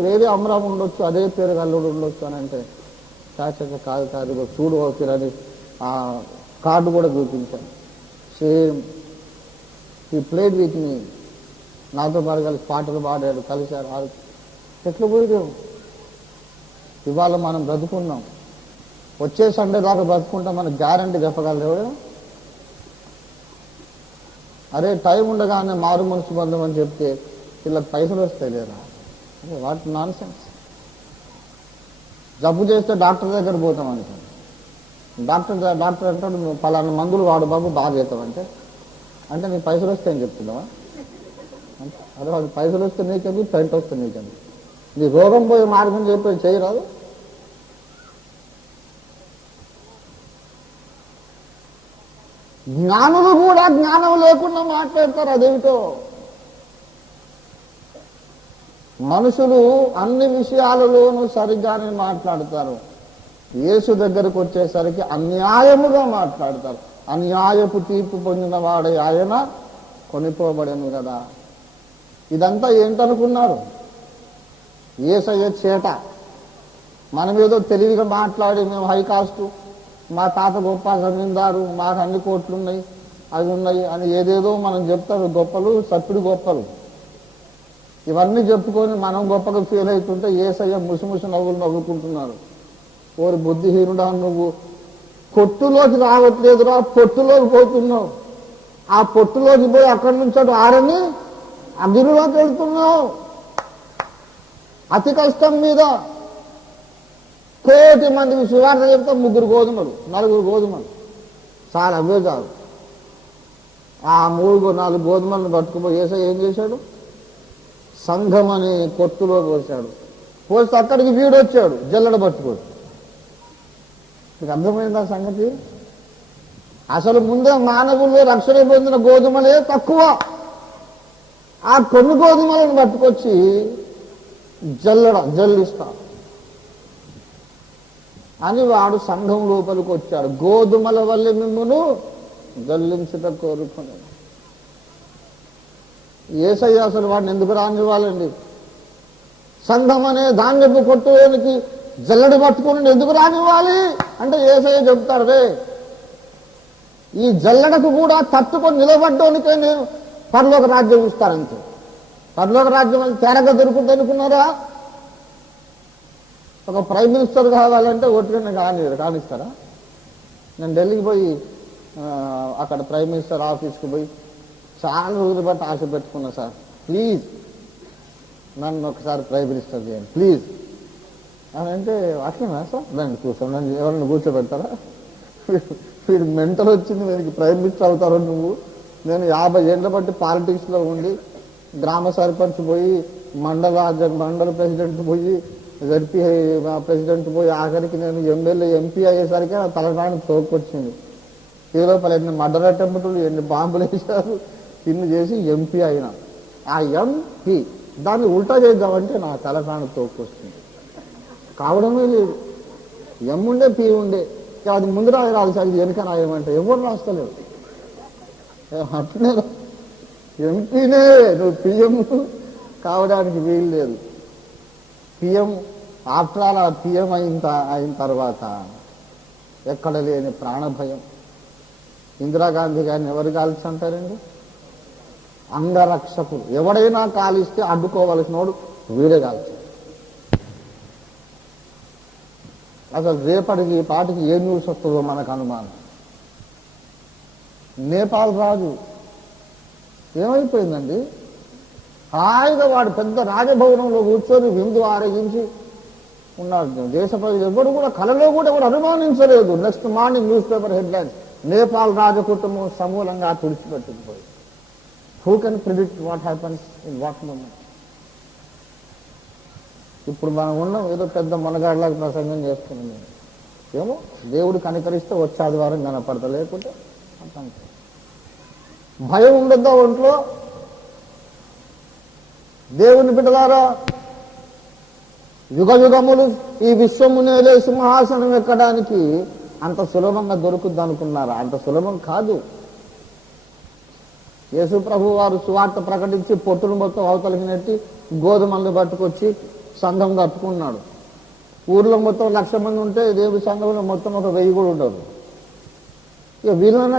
వేరే అమరామ్ ఉండొచ్చు, అదే పేరు కల్లుడు ఉండొచ్చు అని అంటే కాదు కాదు చూడు అవుతారని ఆ కార్డు కూడా చూపించాను. సేమ్ ఈ ప్లేడ్ విత్ మీ, నాతో పాటు కలిసి పాటలు పాడాడు, కలిశారు, ఎట్లా పోయాడు. ఇవాళ మనం బ్రతుకున్నాం, వచ్చే సండే దాకా బ్రతుకుంటాం మనకు గ్యారంటీ చెప్పగలరు ఎవరు? అరే టైం ఉండగానే మారు మనసు బంధం అని చెప్తే వీళ్ళకి పైసలు వస్తాయి లేదా? What non sense. జబ్బు చేస్తే డాక్టర్ దగ్గర పోతాం అనుకోండి, డాక్టర్ అంటాడు నువ్వు పలానా మందులు వాడు బాబు బాగా చేస్తావంటే, అంటే నీకు పైసలు వస్తాయని చెప్తున్నావా? అదే వాళ్ళు పైసలు వస్తే నీకెందుకు, పెంట వస్తే నీకెందుకు? నీ రోగం పోయే మార్గం చెప్పి చేయరాదు. జ్ఞానులు కూడా జ్ఞానం లేకుండా మాట్లాడతారు. అదేమిటో మనుషులు అన్ని విషయాలలోనూ సరిగ్గానే మాట్లాడతారు, యేసు దగ్గరకు వచ్చేసరికి అన్యాయముగా మాట్లాడతారు. అన్యాయపు తీర్పు పొందిన వాడే ఆయన కొనిపోబడను కదా. ఇదంతా ఏంటనుకున్నారు? యేసయ్య చేట. మనం ఏదో తెలివిగా మాట్లాడి మేము హై కాస్టు, మా తాత గొప్ప జమీందారు, మాకు అన్ని కోట్లు ఉన్నాయి, అవి ఉన్నాయి అని ఏదేదో మనం చెప్తారు. గొప్పలు, సప్పిడి గొప్పలు. ఇవన్నీ చెప్పుకొని మనం గొప్పగా ఫీల్ అవుతుంటే యేసయ్య ముసిముసి నవ్వులు నవ్వుకుంటున్నారు. ఓరి బుద్ధిహీనుడా, నువ్వు కొట్టులోకి రావట్లేదురా, పొట్టులోకి పోతున్నావు. ఆ పొట్టులోకి పోయి అక్కడి నుంచి అటు ఆరని అగ్నిలోకి వెళ్తున్నావు. అతి కష్టం మీద కోటి మందికి సువార్త చెప్తే 3 గోధుమలు 4 గోధుమలు చాలా అవే కాదు. ఆ 3-4 గోధుమలను పట్టుకుపోయి యేసయ్య ఏం చేశాడు? సంఘం అనే కొట్టులో పోసాడు. పోస్తే అక్కడికి వీడు వచ్చాడు జల్లెడ పట్టుకోడు. మీకు అర్థమైందా సంగతి? అసలు ముందే మానవుల్లో రక్షణ పొందిన గోధుమలే తక్కువ. ఆ కొన్ని గోధుమలను పట్టుకొచ్చి జల్లిస్తా అని వాడు సంఘం లోపలికి వచ్చాడు. గోధుమల వల్ల మిమ్మును జల్లించుట కోరుకున్నాడు. యేసయ్య అసలు వాడిని ఎందుకు రానివ్వాలండి? సంఘం అనే ధాన్యపు కొట్టులోనికి జల్లెడ పట్టుకుని ఎందుకు రానివ్వాలి అంటే యేసయ్య చెప్తాడు, రే ఈ జల్లెడకు కూడా తట్టుకొని నిలబడ్డానికే నేను పరలోక రాజ్యం ఇస్తానంతే. పరలోక రాజ్యం అని తేరగా దొరుకుతుంది అనుకున్నారా? ఒక ప్రైమ్ మినిస్టర్ కావాలంటే ఓటుగా కానిస్తారా? నేను ఢిల్లీకి పోయి అక్కడ ప్రైమ్ మినిస్టర్ ఆఫీస్కి పోయి చాలా రోజులు బట్టి ఆశ పెట్టుకున్నా, సార్ ప్లీజ్ నన్ను ఒకసారి ప్రైమ్ మినిస్టర్ చేయండి ప్లీజ్ అని అంటే, అట్లనా సార్ నన్ను కూర్చోండి, ఎవరిని కూర్చోబెడతారా? వీడు మెంటల్ వచ్చింది, వీరికి ప్రైమ్ మినిస్టర్ అవుతారు నువ్వు. నేను 50 ఏళ్ల బట్టి పాలిటిక్స్లో ఉండి గ్రామ సర్పంచ్ పోయి మండల ప్రెసిడెంట్ పోయి జడ్పీ ప్రెసిడెంట్ పోయి ఆఖరికి నేను ఎమ్మెల్యే ఎంపీ అయ్యేసరికి నా తలకానికి తోకొచ్చింది. ఈ లోపల ఎన్ని మర్డర్ అటెంప్టులు, ఎన్ని బాంబులు వేశారు, ఇన్ని చేసి ఎంపీ అయినా. ఆ ఎంపీ దాన్ని ఉల్టా చేద్దామంటే నా తలకానికి తోకొచ్చింది. కావడమే లేదు. ఎం ఉండే పీ ఉండే, అది ముందు రాయాల్సి అది వెనుక రాయమంటే ఎవరు రాస్తలేవు. అట్లనే ఎంపీనే నువ్వు పిఎం కావడానికి వీలు లేదు. పిఎం ఆఫ్టర్ ఆల్ ఆ పిఎం అయిన తర్వాత ఎక్కడ లేని ప్రాణభయం. ఇందిరాగాంధీ గారిని ఎవరు కాల్చి అంటారండి? అంగరక్షకులు. ఎవడైనా కాలిస్తే అడ్డుకోవలసిన వాడు వీడే కాల్చాడు. అసలు రేపటికి పాటికి ఏ న్యూస్ వస్తుందో మనకు అనుమానం. నేపాల్ రాజు ఏమైపోయిందండి? హాయిగా వాడు పెద్ద రాజభవనంలో కూర్చొని విందు ఆరగించి ఉన్నాడు. దేశ ప్రజలు ఎవరు కూడా కలలో కూడా అనుమానించలేదు. Next morning newspaper headlines, Nepal రాజకుటుంబం సమూలంగా తుడిచిపెట్టుకుపోయి. Who can predict what happens in what moment? ఇప్పుడు మనం ఉన్నాం ఏదో పెద్ద మనగాడిలాగా ప్రసంగం చేస్తున్నాం. ఏమో దేవుడు కనికరిస్తే వచ్చే ఆదివారం కనపడతా, లేకుంటే అంత భయం ఉండద్దా ఒంట్లో? దేవుని బిడ్డలారా, యుగ యుగములు ఈ విశ్వమునేలే సింహాసనం ఎక్కడానికి అంత సులభంగా దొరుకుద్ది అనుకున్నారా? అంత సులభం కాదు. యేసు ప్రభు వారు సువార్త ప్రకటించి పొట్టును మొత్తం అవతలికి నెట్టి గోధుమల్ని పట్టుకొచ్చి సంఘం కట్టుకున్నాడు. ఊర్లో మొత్తం 1,00,000 మంది ఉంటే దేవుడి సంఘంలో మొత్తం ఒక 1000 కూడా ఉంటారు. ఇక వీళ్ళన్నా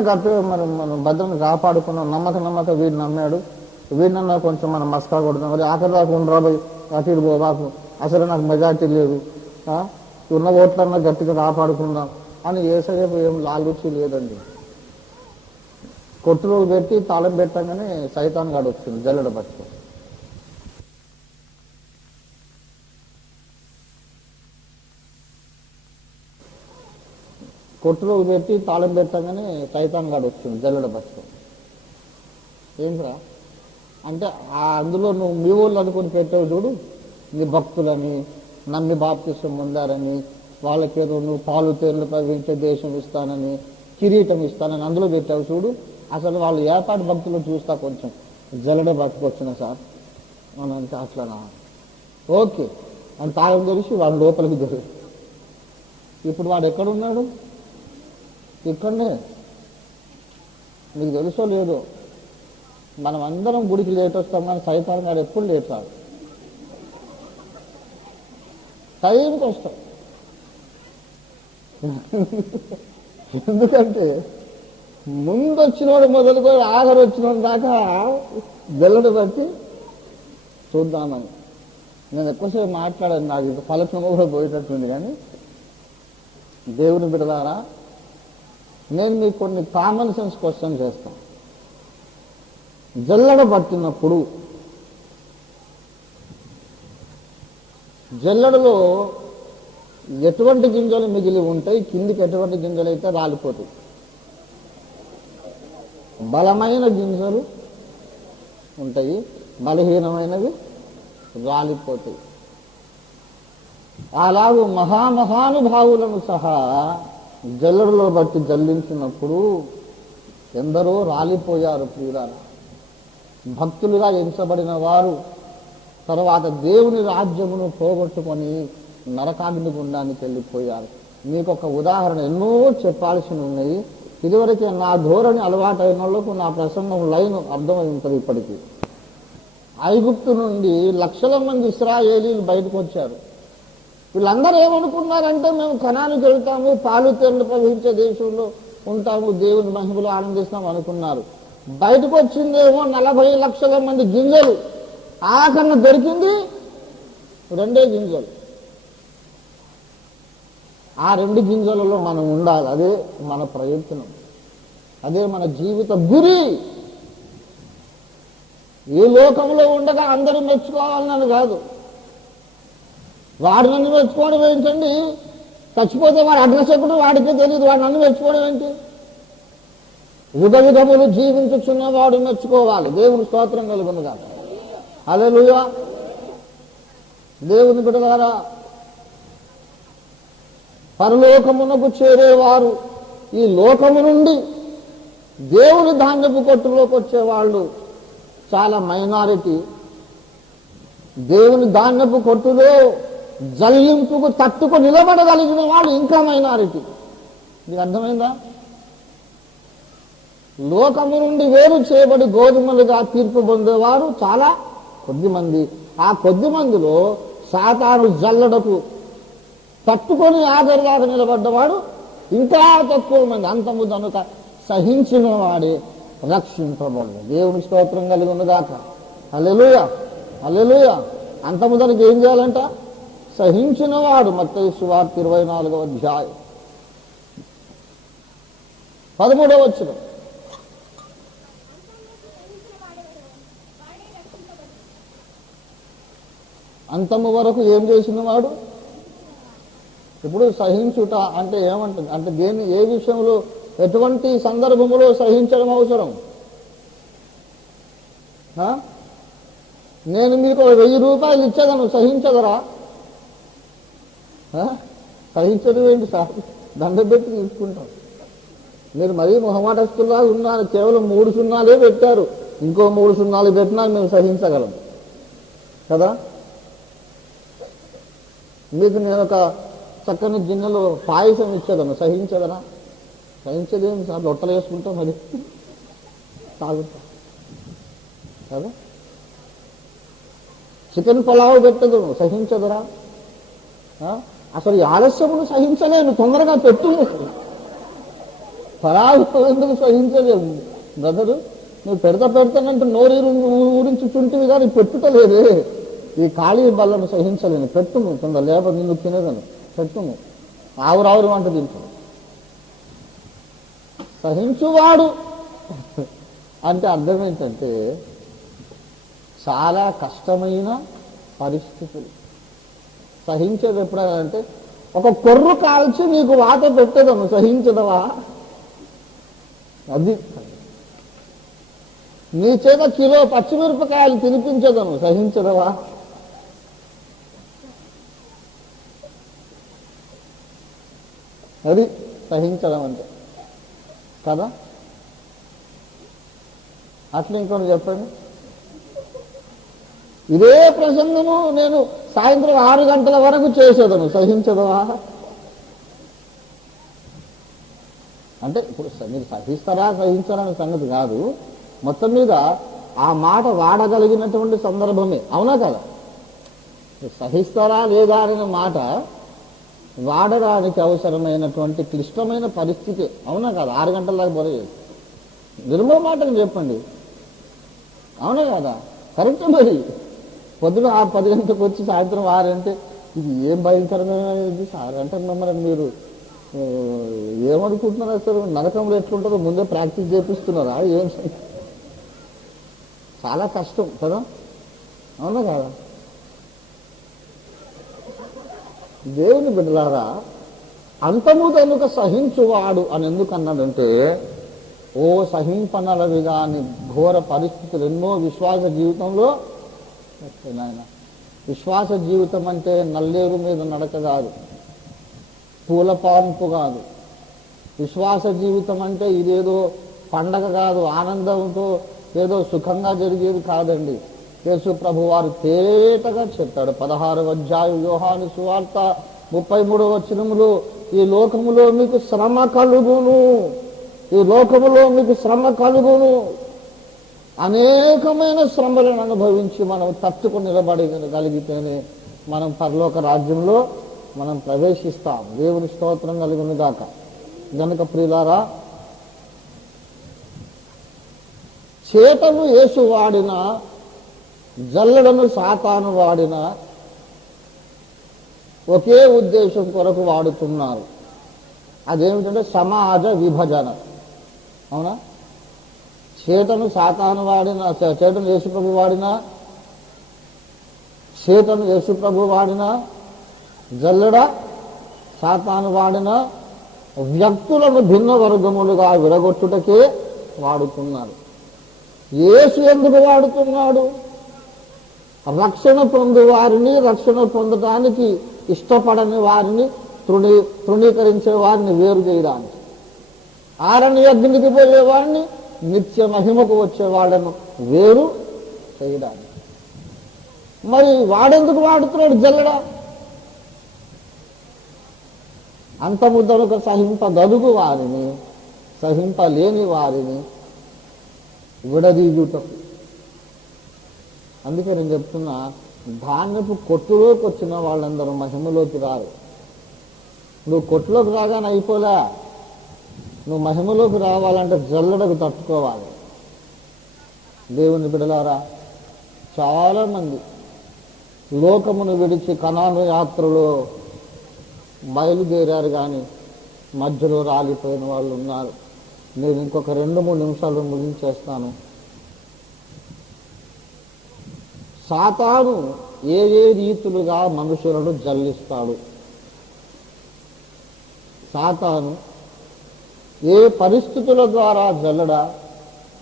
మనం భద్రను కాపాడుకున్నాం. నమ్మక వీడు నమ్మాడు, వీడినన్నా కొంచెం మనం మస్కా కొడుతున్నాం. మరి ఆఖరి దాకా ఉండరా పోయి అటు ఇటు బాబు, అసలు నాకు మెజార్టీ లేదు, ఉన్న ఓట్లన్నా గట్టిగా కాపాడుకుందాం అని యేసయ్య ఏం లాలుచి లేదండి. కొట్టులో పెట్టి తాళం పెట్టగానే సైతాన్ గాడు వచ్చింది జల్లెడ పట్టుకో. కొట్టులో పెట్టి తాళం పెట్టగానే సైతాన్ గాడు వచ్చింది జల్లెడ పట్టుకో. ఏంట్రా అంటే అందులో నువ్వు మీ ఊళ్ళు అనుకుని పెట్టావు చూడు, నీ భక్తులని నమ్మి బాప్తిసం పొందారని, వాళ్ళకేదో నువ్వు పాలు తేళ్లు పవించే దేశం ఇస్తానని, కిరీటం ఇస్తానని అందులో పెట్టావు చూడు. అసలు వాళ్ళు ఏపాటి భక్తులు చూస్తా కొంచెం జల్లెడ పట్టుకొచ్చిన సార్ అని అంటే, అట్లనా ఓకే అని తాళం తెలిసి వాడు లోపలికి దొరికి. ఇప్పుడు వాడు ఎక్కడున్నాడు? ఇక్కడనే. మీకు తెలుసో లేదో, మనం అందరం గుడికి లేట్ వస్తాం, కానీ సైతాన్ గారు ఎప్పుడు లేట్ రాడు, టైంకి వస్తాం. ఎందుకంటే ముందు వచ్చినోడు మొదలుకొని ఆఖరి వచ్చినోడు దాకా జల్లడు బట్టి చూద్దామని. నేను ఎక్కువసేపు మాట్లాడాను, నాకు ఇంత ఫలక్రమం కూడా పోయేటట్టుంది. కానీ దేవుని బిడ్డలారా, నేను మీకు కొన్ని కామన్ సెన్స్ క్వశ్చన్ చేస్తాను. జల్లడ పట్టినప్పుడు జల్లడలో ఎటువంటి గింజలు మిగిలి ఉంటాయి, కిందికి ఎటువంటి గింజలు అయితే రాలిపోతాయి? బలమైన గింజలు ఉంటాయి, బలహీనమైనవి రాలిపోతాయి. అలాగే మహామహానుభావులను సహా జల్లడలో బట్టి జల్లించినప్పుడు ఎందరో రాలిపోయారు. ప్రియులారా, భక్తులుగా ఎంచబడిన వారు తర్వాత దేవుని రాజ్యమును పోగొట్టుకొని నరకాగ్ని గుండానికి వెళ్ళిపోయారు. మీకు ఒక ఉదాహరణ ఎన్నో చెప్పాల్సి ఉన్నాయి. ఇదివరకే నా ధోరణి అలవాటైన వాళ్ళకు నా ప్రసంగం లైన్ అర్థమై ఉంటుంది. ఇప్పటికీ ఐగుప్తు నుండి లక్షల మంది ఇశ్రాయేలీలు బయటకు వచ్చారు. వీళ్ళందరూ ఏమనుకున్నారంటే, మేము కనానికి వెళ్తాము, పాలు తేళ్లు ప్రవహించే దేశంలో ఉంటాము, దేవుని మహిమలో ఆనందిస్తాం అనుకున్నారు. బయటకు వచ్చిందేమో 40 లక్షల మంది గింజలు, ఆఖరణ దొరికింది 2 గింజలు. ఆ 2 గింజలలో మనం ఉండాలి. అదే మన ప్రయత్నం, అదే మన జీవిత గురి. ఈ లోకంలో ఉండగా అందరూ మెచ్చుకోవాలని కాదు. వాడు నన్ను మెచ్చుకోవడం ఏంటండి? చచ్చిపోతే వాడు అడ్రస్ ఎప్పుడు వాడికే తెలియదు, వాడు నన్ను మెచ్చుకోవడం ఏంటి? యుగ యుగములు జీవించుచున్న వాడు మెచ్చుకోవాలి. దేవుని స్తోత్రం కలుగును గాక. హల్లెలూయా. దేవుని బిడ్డలారా, పరలోకమునకు చేరేవారు ఈ లోకము నుండి దేవుని ధాన్యపు కొట్టులోకి వచ్చేవాళ్ళు చాలా మైనారిటీ. దేవుని ధాన్యపు కొట్టులో జల్లింపుకు తట్టుకు నిలబడగలిగిన వాళ్ళు ఇంకా మైనారిటీ. మీకు అర్థమైందా? లోకము నుండి వేరు చేయబడి గోధుమలుగా తీర్పు పొందేవారు చాలా కొద్ది మంది. ఆ కొద్ది మందిలో సాతాను జల్లడకు తట్టుకొని ఆదరగాక నిలబడ్డవాడు ఇంకా తక్కువ మంది. అంతము దనుక సహించిన వాడే రక్షింపబడు. దేవుని స్తోత్రం కలిగి ఉన్నదాక. హల్లెలూయా, హల్లెలూయా. అంతము దనుక ఏం చేయాలంట? సహించిన వాడు. మత్తయి సువార్త 24వ అధ్యాయం 13వ వచనం. అంతము వరకు ఏం చేసిన వాడు? ఇప్పుడు సహించుట అంటే ఏమంటుంది? అంటే దేన్ని, ఏ విషయంలో, ఎటువంటి సందర్భంలో సహించడం అవసరం? నేను మీకు 1000 రూపాయలు ఇచ్చేదను, సహించదరా? సహించడం ఏంటి సార్? దండబెట్టి తీసుకుంటాం. మీరు మరీ మొహమాటస్తుల్లా ఉన్నారు. కేవలం 3 సున్నాలే పెట్టారు, ఇంకో 3 సున్నాలు పెట్టినా మేము సహించగలం కదా. మీకు నేను ఒక చక్కని గిన్నెలో పాయసం ఇచ్చేదను, సహించదనా? సహించదేమి సార్, లొట్టలు వేసుకుంటాం, మరి తాగుతాం కదా. చికెన్ పలావ్ పెట్టదు, సహించదరా? అసలు ఈ ఆలస్యమును సహించలేను, తొందరగా పెట్టు. పలావ్ ఎందుకు సహించలేము బ్రదరు? నువ్వు పెడతానంటే నోరు ఊరించి చుంటివి కానీ పెట్టుటలేదే. ఈ ఖాళీ బల్లను సహించలేను, పెట్టుము తొందర, లేకపోతే నిన్ను తినేదను, పెట్టుము. ఆవురావురు వంట తింటు. సహించువాడు అంటే అర్థం ఏంటంటే, చాలా కష్టమైన పరిస్థితులు. సహించేది ఎప్పుడైనా అంటే, ఒక కొర్రు కాల్చి నీకు వాత పెట్టేదను, సహించదవా? అది నీ చేత కిలో పచ్చిమిరపకాయలు తినిపించదను, సహించదవా? అది సహించడం అంటే కదా. అట్లా ఇంకోటి చెప్పండి. ఇదే ప్రసంగము నేను సాయంత్రం 6 గంటల వరకు చేసేదను, సహించదవా? అంటే ఇప్పుడు మీరు సహిస్తారా సహించారా అనే సంగతి కాదు. మొత్తం మీద ఆ మాట వాడగలిగినటువంటి సందర్భమే, అవునా కదా? సహిస్తారా లేదా అనే మాట వాడడానికి అవసరమైనటువంటి క్లిష్టమైన పరిస్థితి, అవునా కదా? 6 గంటల దాకా బొరలేదు, నిర్మల మాటలు చెప్పండి, అవునా కదా? కరెక్ట్. మరి పొద్దున 10 గంటలకు వచ్చి సాయంత్రం 6 అంటే ఇది ఏం భయంకరమైనది సార్ అంటే మమ్మల్ని మీరు ఏమనుకుంటున్నారు? అసలు నరకంలో ఎట్లుంటుందో ముందే ప్రాక్టీస్ చేపిస్తున్నారా? ఏం చాలా కష్టం కదా, అవునా కదా? దేవుని బిడ్డలారా, అంతము కనుక సహించువాడు అని ఎందుకు అన్నాడంటే, ఓ సహింపనలవి కాని ఘోర పరిస్థితులు ఎన్నో విశ్వాస జీవితంలో. నాయన, విశ్వాస జీవితం అంటే నల్లేరు మీద నడక కాదు, పూల పాంపు కాదు. విశ్వాస జీవితం అంటే ఇదేదో పండగ కాదు, ఆనందంతో ఏదో సుఖంగా జరిగేది కాదండి. యేసు ప్రభు వారు తేటగా చెప్పాడు. 16వ అధ్యాయం యోహాను సువార్త 33వ వచనములో, ఈ లోకములో మీకు శ్రమ కలుగును, ఈ లోకములో మీకు శ్రమ కలుగును. అనేకమైన శ్రమలను అనుభవించి మనం తట్టుకుని నిలబడగలిగితేనే మనం పరలోక రాజ్యంలో మనం ప్రవేశిస్తాం. దేవుని స్తోత్రం కలుగును గాక. గనుక ప్రియులారా, చేతను యేసు వాడిన, జల్లెడను సాతాను వాడిన ఒకే ఉద్దేశం కొరకు వాడుతున్నారు. అదేమిటంటే సమాజ విభజన, అవునా? చేతను సాతాను వాడిన, చేతను యేసుప్రభు వాడిన, చేతను యేసుప్రభు వాడిన, జల్లెడ సాతాను వాడిన వ్యక్తులను భిన్న వర్గములుగా విడగొట్టుటకే వాడుతున్నారు. యేసు ఎందుకు వాడుతున్నాడు? రక్షణ పొందు వారిని, రక్షణ పొందడానికి ఇష్టపడని వారిని, తృణీకరించే వారిని వేరు చేయడానికి, ఆరణ్య అగ్నికి పోయేవాడిని, నిత్య మహిమకు వచ్చేవాళ్ళను వేరు చేయడానికి. మరి వాడెందుకు వాడుతున్నాడు జల్లెడ? అంతముద్దరకు సహింపగలుగు వారిని, సహింపలేని వారిని విడదీయుటకు. అందుకే నేను చెప్తున్నా, ధాన్యపు కొట్టులోకి వచ్చిన వాళ్ళందరూ మహిమలోకి రారు. నువ్వు కొట్టులోకి రాగానే అయిపోలే, నువ్వు మహిమలోకి రావాలంటే జల్లెడకు తట్టుకోవాలి. దేవుని బిడ్డలారా, చాలామంది లోకమును విడిచి కనాను యాత్రలో బయలుదేరారు, కానీ మధ్యలో రాలిపోయిన వాళ్ళు ఉన్నారు. నేను ఇంకొక 2-3 నిమిషాలు ముగించేస్తాను. సాతాను ఏ రీతులుగా మనుషులను జల్లిస్తాడు, సాతాను ఏ పరిస్థితుల ద్వారా జల్లెడ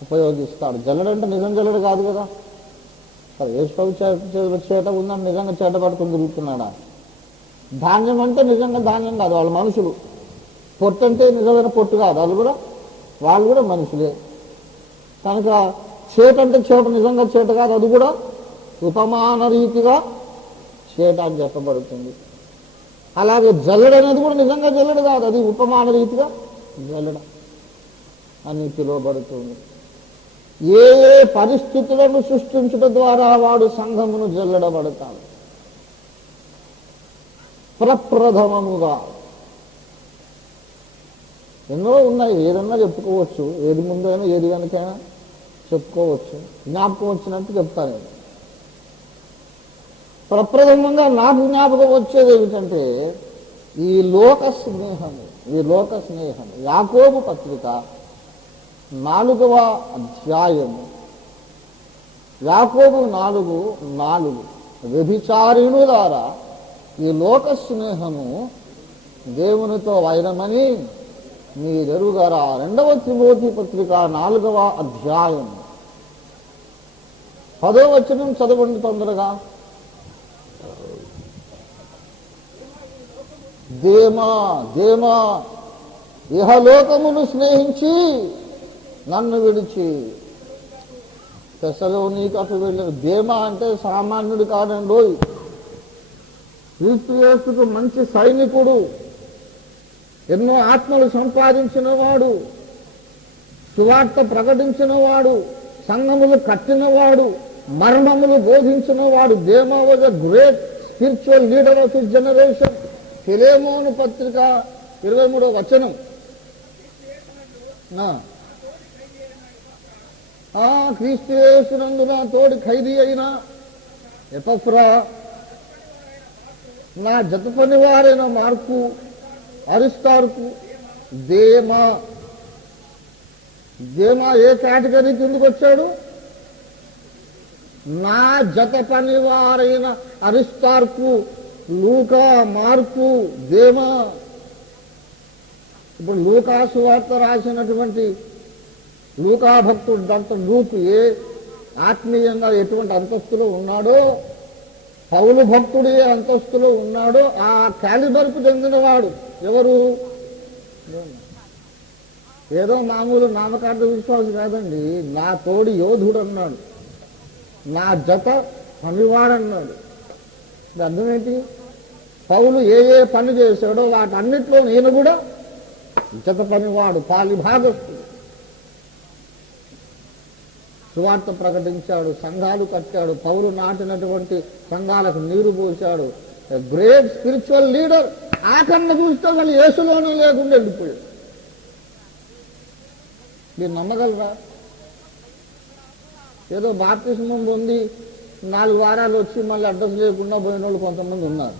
ఉపయోగిస్తాడు. జల్లెడ అంటే నిజం జల్లెడ కాదు కదా. యేసు చేట ఉందని నిజంగా చేట పట్టుకుని తిరుగుతున్నాడా? ధాన్యం అంటే నిజంగా ధాన్యం కాదు, వాళ్ళు మనుషులు. పొట్టు అంటే నిజమైన పొట్టు కాదు, వాళ్ళు కూడా మనుషులే. కనుక చేట అంటే చేట నిజంగా చేట కాదు, అది కూడా ఉపమాన రీతిగా చేట అని చెప్పబడుతుంది. అలాగే జల్లెడ అనేది కూడా నిజంగా జల్లెడ కాదు, అది ఉపమాన రీతిగా జల్లెడ అని పిలువబడుతుంది. ఏ పరిస్థితులను సృష్టించడం ద్వారా వాడు సంఘమును జల్లెడబడతాడు? ప్రప్రథమముగా ఎన్నో ఉన్నాయి, ఏదన్నా చెప్పుకోవచ్చు, ఏది ముందైనా ఏది వెనకైనా చెప్పుకోవచ్చు. జ్ఞాపకం వచ్చినట్టు చెప్తాను. ప్రప్రథమంగా నాకు జ్ఞాపకం వచ్చేది ఏమిటంటే ఈ లోక స్నేహము. యాకోబు పత్రిక 4వ అధ్యాయము, యాకోబు 4:4, వ్యభిచారిణులారా, ఈ లోక స్నేహము దేవునితో వైరమని మీరెరుగరా. 2వ తిమోతి పత్రిక 4వ అధ్యాయం 10వ వచనం చదవండి తొందరగా. దేమా ఇహలోకమును స్నేహించి నన్ను విడిచి తెస్సలోనికకు వెళ్ళారు. దేమా అంటే సామాన్యుడు కాదండో, క్రీస్తు యేసుకు మంచి సైనికుడు, ఎన్నో ఆత్మలు సంపాదించిన వాడు, సువార్త ప్రకటించిన వాడు, సంఘములు కట్టినవాడు, మర్మములు బోధించిన వాడు. Demas was a great spiritual leader of his generation. ఫిలేమోను పత్రిక 23వ వచనం. క్రీస్తు యేసునందున తోడి ఖైదీ అయిన ఎపఫ్రా, నా జత పనివారైన మార్కు, అరిస్తార్కు, దేమా. దేమా ఏ కేటగిరీ కిందకు వచ్చాడు? నా జత పనివారైన అరిస్తార్కు, లూకా, మార్కు, దేమా. ఇప్పుడు లూకా సువార్త రాసినటువంటి లూకా భక్తుడు డాక్టర్ లూక్ ఏ ఆత్మీయంగా ఎటువంటి అంతస్తులో ఉన్నాడో, పౌలు భక్తుడు ఏ అంతస్తులో ఉన్నాడో ఆ క్యాలిబర్కు చెందినవాడు. ఎవరు? ఏదో మామూలు నామకార్థ విశ్వాసం కాదండి. నా తోడి యోధుడు అన్నాడు, నా జత పనివాడన్నాడు. అర్థం ఏంటి? పౌలు ఏ ఏ పని చేశాడో వాటన్నిట్లో నేను కూడా జత పనివాడు, పాలిభాగస్తుడు. సువార్త ప్రకటించాడు, సంఘాలు కట్టాడు, పౌలు నాటినటువంటి సంఘాలకు నీరు పోశాడు. Great spiritual leader. ఆకరణ చూస్తే అసలు యేసులోనే లేకుండా వెళ్ళిపోయాడు. మీరు నమ్మగలరా? ఏదో బాప్తిస్మం పొంది 4 వారాలు వచ్చి మళ్ళీ అడ్రస్ లేకుండా పోయిన వాళ్ళు కొంతమంది ఉన్నారు.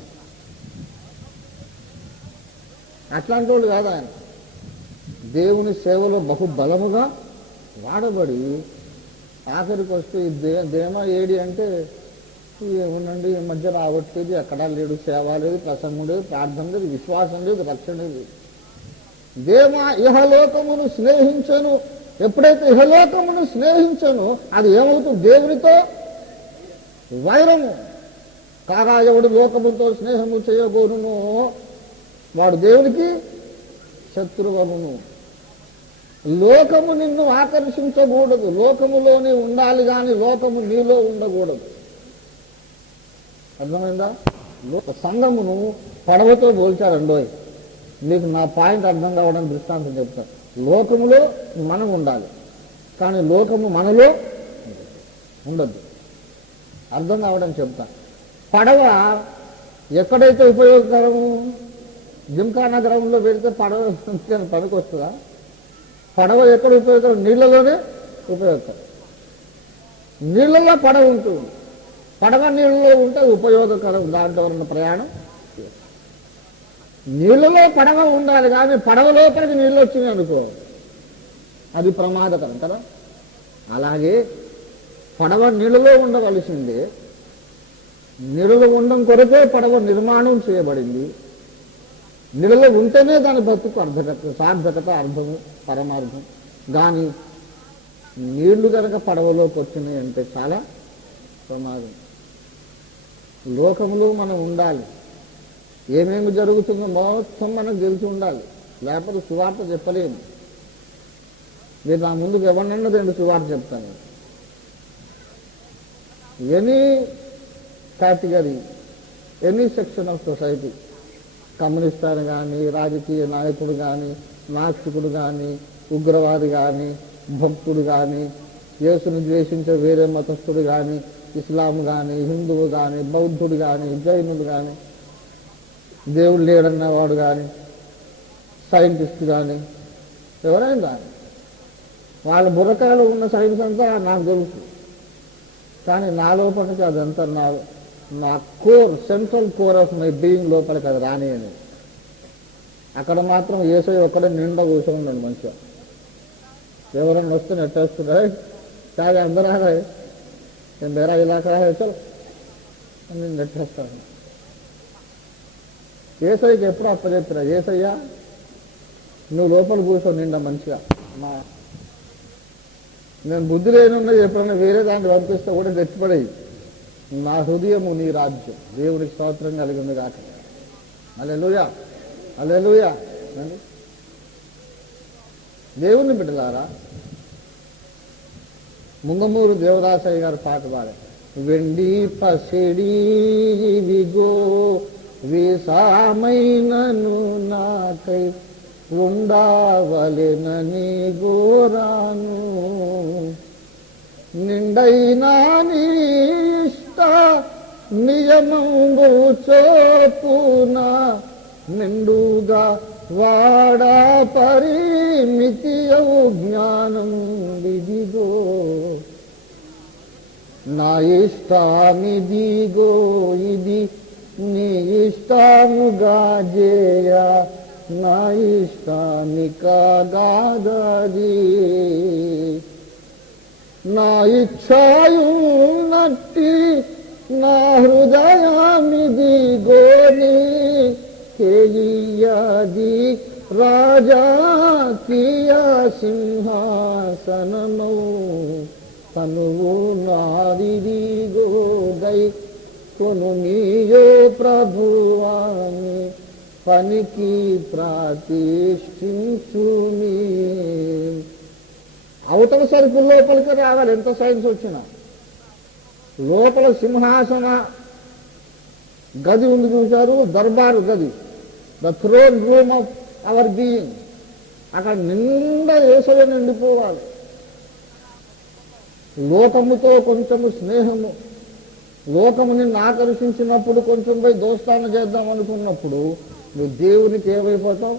అట్లాంటి వాళ్ళు కాదు ఆయన. దేవుని సేవలో బహుబలముగా వాడబడి ఆఖరికి వస్తే దేమా ఏడి అంటే ఏముందండి, ఈ మధ్య రావట్లేదు, ఎక్కడా లేడు, సేవ లేదు, ప్రసంగం లేదు, ప్రార్థన లేదు, విశ్వాసం లేదు, రక్షణ లేదు. దేమా ఇహలోకమును స్నేహించను. ఎప్పుడైతే ఇహలోకమును స్నేహించను అది ఏమవుతుంది? దేవునితో వైరము. కాగా ఎవడు లోకముతో స్నేహము చేయబోనునో వాడు దేవునికి శత్రువమును. లోకము నిన్ను ఆకర్షించకూడదు, లోకములోనే ఉండాలి కానీ లోకము నీలో ఉండకూడదు. అర్థమైందా? సంఘమును పడవతో పోల్చారండోయ్. మీకు నా పాయింట్ అర్థం కావడానికి దృష్టాంతం చెప్తాను. లోకములో మనం ఉండాలి కానీ లోకము మనలో ఉండద్దు. అర్థం కావడానికి చెప్తాను. పడవ ఎక్కడైతే ఉపయోగకరము, జింకా నగరంలో పెడితే పడవ పనికి వస్తుందా? పడవ ఎక్కడ ఉపయోగకరం? నీళ్లలోనే ఉపయోగకరం. నీళ్లలో పడవ ఉంటుంది. పడవ నీళ్ళలో ఉంటే ఉపయోగకరం, దాంట్లో ఉన్న ప్రయాణం. నీళ్ళలో పడవ ఉండాలి కానీ పడవ లోపలికి నీళ్ళు వచ్చినాయి అనుకో అది ప్రమాదకరం కదా. అలాగే పడవ నీళ్ళలో ఉండవలసిందే. నీళ్ళలో ఉండడం కొరకే పడవ నిర్మాణం చేయబడింది. నీళ్ళలో ఉంటేనే దాని బతుకు సార్థకత, అర్థము, పరమార్థం. కానీ నీళ్లు కనుక పడవలోకి వచ్చినాయి అంటే చాలా ప్రమాదం. లోకంలో మనం ఉండాలి. ఏమేమి జరుగుతుందో మొత్తం మనకు తెలిసి ఉండాలి, లేకపోతే సువార్త చెప్పలేము. మీరు నా ముందుకు ఎవరినన్నా 2 సువార్త చెప్తాను. Any category, any section of society, communist అని కానీ, రాజకీయ నాయకుడు కానీ, నాస్తికుడు కానీ, ఉగ్రవాది కానీ, భక్తుడు కానీ, యేసుని ద్వేషించే వేరే మతస్థుడు కానీ, ఇస్లాం కానీ, హిందువు కానీ, బౌద్ధుడు కానీ, జైనుడు కానీ, దేవుడు లేడన్నవాడు కానీ, సైంటిస్ట్ కానీ, ఎవరైనా కానీ వాళ్ళ బుర్రకాయలో ఉన్న సైన్స్ అంతా నాకు తెలుసు. కానీ నా లోపలికి అదంతా నా core, central core of my being లోపలికి అది రాని అని. అక్కడ మాత్రం యేసయ్య ఒక్కడే నిండా కూర్చొని ఉన్నాడు మంచిగా. ఎవరన్నా వస్తే నెట్టేస్తున్నా, చాలా అందరూ ఆగాయి, నేను వేరే ఇలాకా చలో నేను నెట్టేస్తాను. యేసయ్యకి ఎప్పుడు అప్పచెప్పిరా, యేసయ్య నువ్వు లోపల కూర్చొని నిండా మంచిగా. నేను బుద్ధి లేనున్నది ఎప్పుడైనా వేరే దాన్ని పంపిస్తే కూడా గట్టిపడేది. నా హృదయము నీ రాజ్యం. దేవుడికి స్తోత్రం కలిగింది కాక. హల్లెలూయా, హల్లెలూయా. దేవుని బిడ్డలారా, ముంగమూరు దేవదాసయ్య గారు పాట పాడారు. వెండి పసిడి విగో వేసామైనను నాకై ఉండవలెనని గోరాను. నిండైనా నీ ఇష్ట నియమంబు చోపున నిండుగా వాడా పరిమితియవు జ్ఞానం విదిగో నా ఇష్టామిదిగో ఇది నీ ఇష్టాముగా జేయ నా ఇష్టానికా గాదది నా ఇచ్ఛాయు నట్టి నా హృదయామిదిగో నీ కేయాది రాజకీయ సింహాసనమౌ తనువు నాదిదిగో దై కొను నీయో ప్రభువాని పనికి ప్రతిష్ఠించుని. అవతల సరుకు లోపలికి రావాలి, ఎంత సైన్స్ వచ్చినా. లోపల సింహాసన గది ఉంది చూశారు, దర్బారు గది, the throne room of our being. అక్కడ నిండా యేసయ్య నిండిపోవాలి. లోకముతో కొంచెము స్నేహము, లోకము నిన్ను ఆకర్షించినప్పుడు కొంచెం పోయి దోస్తాన చేద్దాం అనుకున్నప్పుడు నువ్వు దేవునికి ఏమైపోతావు?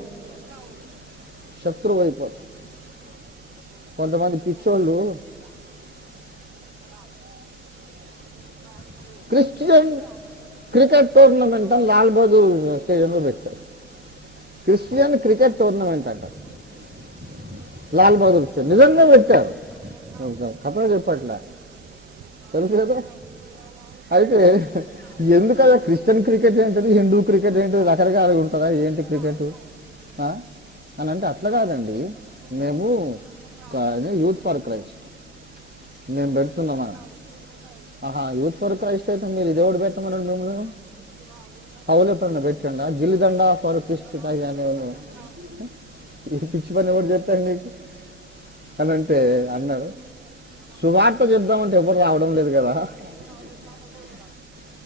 శత్రువు అయిపోతావు. కొంతమంది పిచ్చోళ్ళు క్రిస్టియన్ క్రికెట్ టోర్నమెంట్ అని లాల్ బహదూర్ స్టేడియంలో పెట్టారు. క్రిస్టియన్ క్రికెట్ టోర్నమెంట్ అంటారు లాల్ బహదూర్ స్టేడియం. నిజంగా పెట్టారు, కపడ చెప్పట్లే, తెలుసు కదా. అయితే ఎందుకలా క్రిస్టియన్ క్రికెట్ ఏంటిది, హిందూ క్రికెట్ ఏంటిది, రకరకాలుగా ఉంటుందా ఏంటి క్రికెట్ అని అంటే అట్లా కాదండి. మేము యూత్ ఫర్ క్రైస్ట్ మేము పెడుతున్నామా? యూత్ ఫర్ క్రైస్ట్ అయితే మీరు ఇదేవాడు పెట్టమనండి. మిమ్మల్ని పౌలు ఎప్పుడన్నా పెట్టండా? గిల్లిదండ ఫర్ క్రిస్ట్ ఈ పిచ్చి పని ఎవరు చెప్పాడు నీకు అని అంటే అన్నాడు. సువార్త చెప్దామంటే ఎవరు రావడం లేదు కదా.